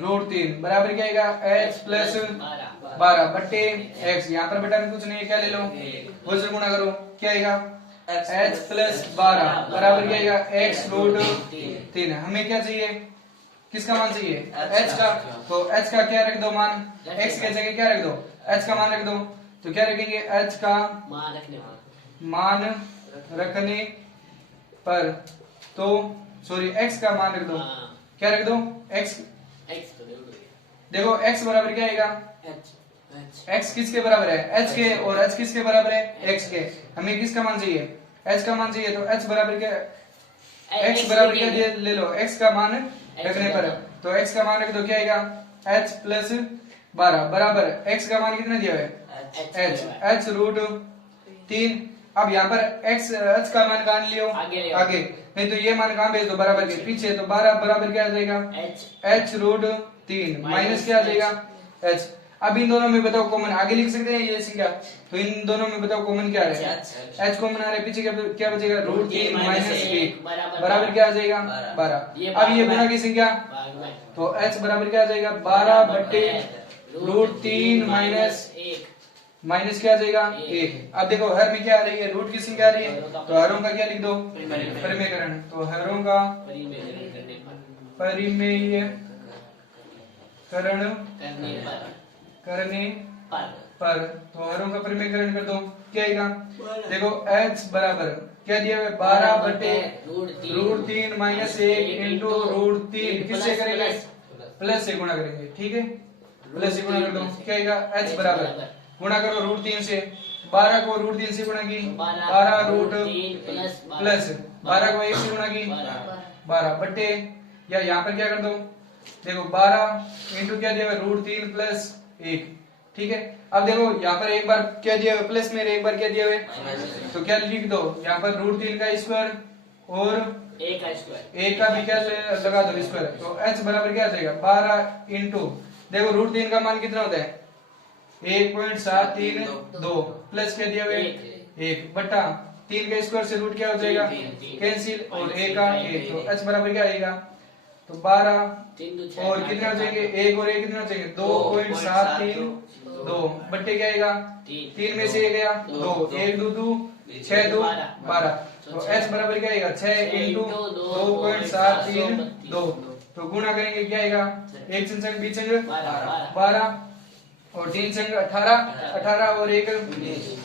√3 बराबर क्या आएगा? h प्लस 12 बटे x। यहाँ पर बटा में कुछ नहीं है, क्या ले लो? वज्र गुणा करो, क्या आएगा? h प्लस 12 बराबर क्या आएगा? x √3। हमें क्या चाहिए? किसका मान चाहिए? h का। तो h का क्या रख दो मान? x की जगह क्या रख दो? h का मान रख दो। तो क्या रखेंगे? h का मान रखने पर, तो सॉरी x का मान रख दो। क्या रख दो? x। देखो x बराबर क्या आएगा? x किसके बराबर है? h के। और h किसके बराबर है? x के। हमें किसका मान चाहिए? h का मान चाहिए। तो h बराबर क्या? x बराबर क्या ले लो? x का मान रखने पर, तो x का मान रख दो, क्या आएगा? h प्लस 12 बराबर x का मान कितना दिया है? h √3। अब यहाँ पर h का मान कहाँ लियो? आगे। नहीं तो ये मान कहाँ भेज दो? बराबर के पीछे। तो 12 बराबर क्या आ जाएगा? h √3 माइनस क्या आ जाएगा? h। अब इन दोनों में बताओ कॉमन आगे लिख सकते हैं ये संख्या। तो इन दोनों में बताओ कॉमन क्या है? h कॉमन आ रहा है, पीछे क्या बचेगा? √3 माइनस 1 बराबर क्या आ जाएगा? 12। अब ये गुणा की संख्या, तो h बराबर क्या आ जाएगा? 12 बटे √3 माइनस क्या आ जाएगा? 1। अब देखो हर में क्या आ रही है? रूट की संख्या आ रही है, तो हरों का क्या लिख दो? परिमेयकरण। तो हरों का परिमेयकरण करने पर, तो हरों का परिमेयकरण कर दो, क्या आएगा? देखो h बराबर क्या दिया हुआ है? 12 बटे √3 माइनस 1 इंटू √3 किससे करेंगे? प्लस से गुणा करेंगे, ठीक है? प्लस से गुणा कर दो, क्या आएगा? h बराबर गुणा करो √3 से। 12 को √3 से गुणा की 12 रूट प्लस 12 को 1 से गुणा की 12 बटे, या यहाँ पर क्या कर दो? देखो 12 इंटू क्या दिया हुआ? √3 प्लस 1, ठीक है? अब देखो यहाँ पर एक बार क्या दिया हुआ? प्लस में, एक बार क्या दिया हुआ? तो क्या लिख दो? यहाँ पर √3 का स्क्वायर और 1 का भी क्या लगा दो स्क्वायर। तो h बराबर क्या आ जाएगा? 12 इंटू, देखो √3 का मान कितना होता है? 1.732 प्लस क्या दिया हुआ? 1 बटा 3 का स्क्वायर से रूट क्या हो जाएगा? कैंसिल, और 1 का 1। तो h बराबर क्या आएगा? तो 12 और कितना हो जाएंगे? 1 और 1 कितना हो जाएंगे? 2.732 बट्टे क्या आएगा? 3 में से 1 गया 2, 1 2 2 6 2 12। तो h बराबर क्या आएगा? 6 इंटू 2.732। तो गुणा करेंगे, क्या आएगा? 1 संग 20 संग 12 और 3 संग 18, 18 और 1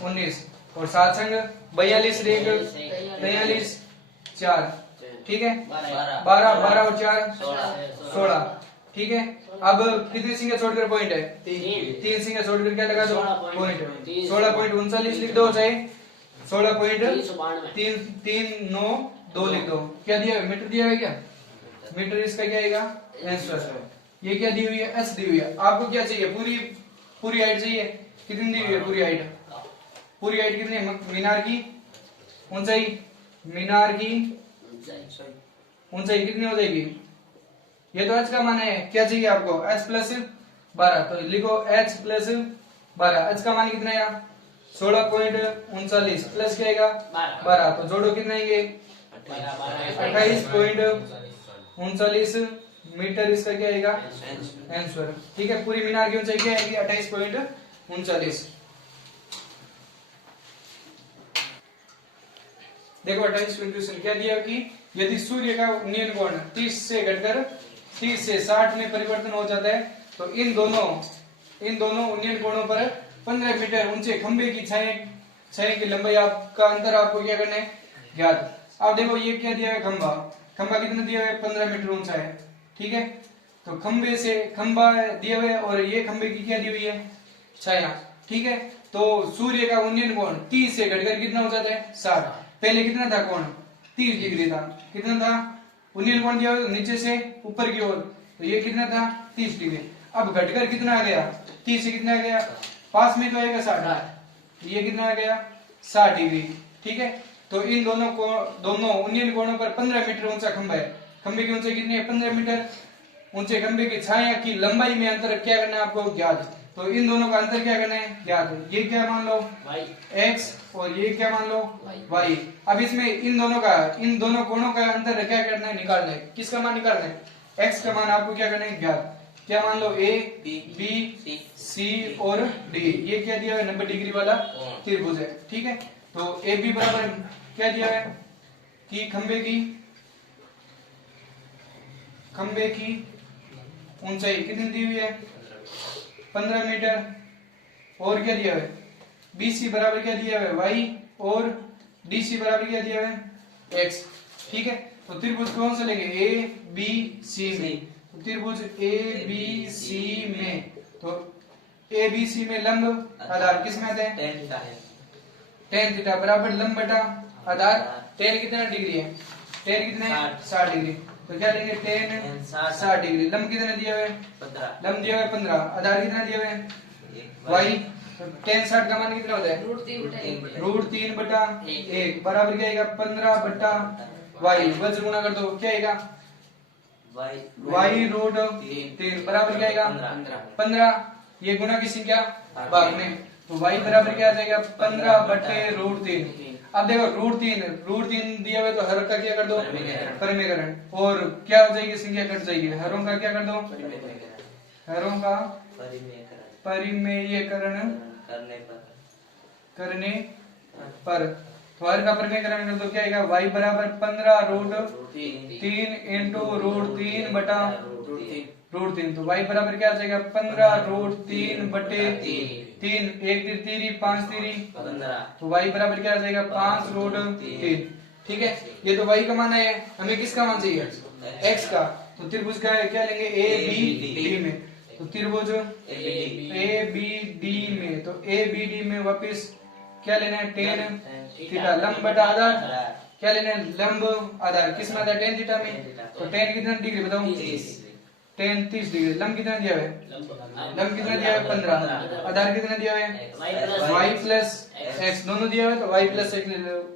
19 और 7 संग 42 और 1 43 4, ठीक है? 12 12 और 4 16, ठीक है? अब कितनी संख्या छोड़कर पॉइंट है? 3 संख्या छोड़कर क्या लगा दो? पॉइंट। 16.39 लिख दो, चाहे 16.392 लिख दो। क्या दिया है? मीटर दिया है क्या? मीटर इसका क्या आएगा? आंसर। ये क्या दी हुई है? h दी हुई है। आपको क्या चाहिए? पूरी हाइट चाहिए। कितनी दी हुई है पूरी हाइट? पूरी हाइट कितनी है? मीनार की ऊंचाई, मीनार की ऊंचाई कितनी हो जाएगी? ये तो h का मान है। क्या चाहिए आपको? h plus 12। तो लिखो h प्लस 12। h का मान कितना है? 16.39 प्लस क्या आएगा? 12। तो जोड़ो, कितना आएंगे? 28.39 मीटर इसका क्या आएगा? आंसर, ठीक है? पूरी मीनार की ऊंचाई क्या आएगी? 28.39। देखो 28 क्या दिया कि यदि सूर्य का उन्नयन कोण 30 से घटकर 30 से 60 में परिवर्तन हो जाता है, तो इन दोनों उन्नयन कोणों पर 15 मीटर ऊंचे खंबे की छाया की लंबाई आपका अंतर आपको क्या करना है? ज्ञात। अब देखो ये क्या दिया है? खंबा कितना दिया है? 15 मीटर ऊंचा है, ठीक है? तो खंबा दिया हुआ है और ये खंबे की क्या दी हुई है? छाया, ठीक है? तो सूर्य का उन्नयन कोण 30 से घटकर कितना हो जाता है? 60। पहले कितना था कोण? 30 डिग्री था। कितना था उन्नयन कोण दिया हुआ? नीचे से ऊपर की ओर, तो ये कितना था? 30 डिग्री। अब घटकर कितना आ गया? 30 से कितना आ गया? पास में तो आएगा 60, ये कितना आ गया? 60 डिग्री, ठीक है? तो इन दोनों यूनियन कोणों पर 15 मीटर ऊंचा खंबा है। खंबे की ऊंचाई कितनी है? 15 मीटर। ऊंचे खंबे की छाया की लंबाई में अंतर क्या करना है आपको? ज्ञात। तो इन दोनों का अंतर क्या करना है? ज्ञात। ये क्या मान लो? x और ये क्या मान लो? y। अब इसमें इन दोनों कोणों का अंतर क्या करना है? निकालना है। किसका मान निकालना है? x का मान आपको क्या करना है? ज्ञात। क्या मान लो? a b c और d। ये क्या दिया है? 90 डिग्री वाला त्रिभुज है। ठीक है, तो ए बी बराबर क्या दिया है कि खंबे की ऊंचाई कितनी दी हुई है? 15 मीटर। और क्या दिया है? BC बराबर क्या दिया है? y और DC बराबर क्या दिया है? x। ठीक है, तो त्रिभुज कौन से लेंगे? ABC में। तो त्रिभुज ABC में, तो ABC में लंब आधार किस में आते हैं? tan थीटा बराबर लंब बटा आधार। tan कितना डिग्री है? tan कितना है? 60 डिग्री। तो क्या लेंगे? tan 60 degree. लंब कितना दिया हुआ है? 15। लंब दिया हुआ है 15। आधार कितना दिया हुआ है? y। तो tan 60 का मान कितना होता है? √3 बटा 1 बराबर क्या आएगा? 15 बटा y। वज्र गुणा कर दो, क्या आएगा? y √3 बराबर क्या आएगा? 15। ये गुणा की संख्या भाग में, तो y बराबर क्या आ जाएगा? 15 बटे √3। अब देखो √3 दिया हुआ है, तो हर का क्या कर दो? परिमेयकरण। और क्या हो जाएगी? संख्या कट जाएगी। हरों का क्या कर दो? हरों का परिमेयकरण करने पर, तो हर का परिमेयकरण कर दो, क्या आएगा? y बराबर 15 √3 इंटू √3 बटा √3। तो y बराबर क्या आ जाएगा? 15 √3 बटे 3। 1 3 5 3 तो y बराबर क्या आ जाएगा? 5 √3। ठीक है, ये तो y का मान है। हमें किसका मान चाहिए? x का। तो त्रिभुज का क्या लेंगे? ABD में। तो त्रिभुज ABD में, तो ABD में वापिस क्या लेना है? tan थीटा लंब बटा आधार। क्या लेना है? लंब आधार। किस में आता है? tan थीटा में। तो tan कितना डिग्री बताओ? tan 30 degree. लंब कितना दिया है? लंब कितना दिया है? 15। आधार कितना दिया है? y plus x। दोनों दिया है, तो y प्लस x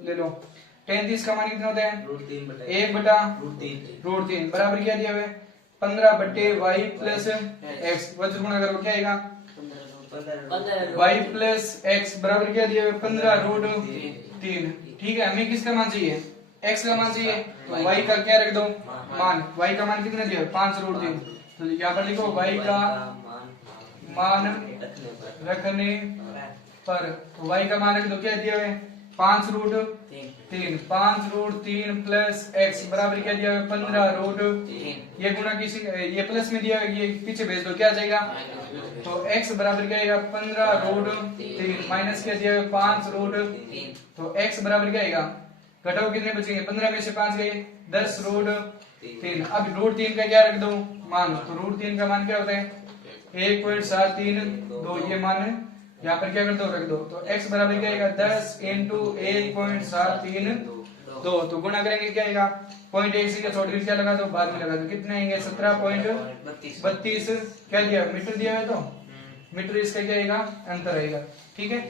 ले लो। tan 30 का मान कितना होता है? 1 बटा √3 बराबर क्या दिया हुआ है? 15 बटे y प्लस x। वज्र गुणा करो, क्या आएगा? y प्लस x बराबर क्या दिया हुआ है? 15 √3। ठीक है, हमें किसका मान चाहिए? x का मान चाहिए, तो y का क्या रख दो? मान। y का मान कितना दिया है? 5 √3। तो यहाँ पर लिखो y का मान रखने पर, तो y का मान रख दो, क्या दिया है? 5 √3। 5 √3 प्लस x बराबर क्या दिया है? 15 √3। ये गुणा किसी ये प्लस में दिया है, ये पीछे भेज दो, क्या आ जाएगा? तो x बराबर क्या आएगा? 15 √3 माइनस क्या दिया है? 5 √3। तो x बराबर क्या आएगा? घटाओ, कितने बचेंगे? 15 में से 5 गए, 10 √3। अब √3 का क्या रख दो? मान। तो √3 का मान क्या होता है? 1.732। ये मान है, यहाँ पर क्या कर दो? रख दो। तो x बराबर क्या आएगा? 10 इंटू 1.732। तो गुणा करेंगे, क्या आएगा? 0.1 से क्या छोड़ क्या लगा दो? बाद में लगा दो। कितने आएंगे? 17.32। क्या दिया? मीटर दिया है, तो मीटर इसका क्या आएगा? अंतर आएगा। ठीक है।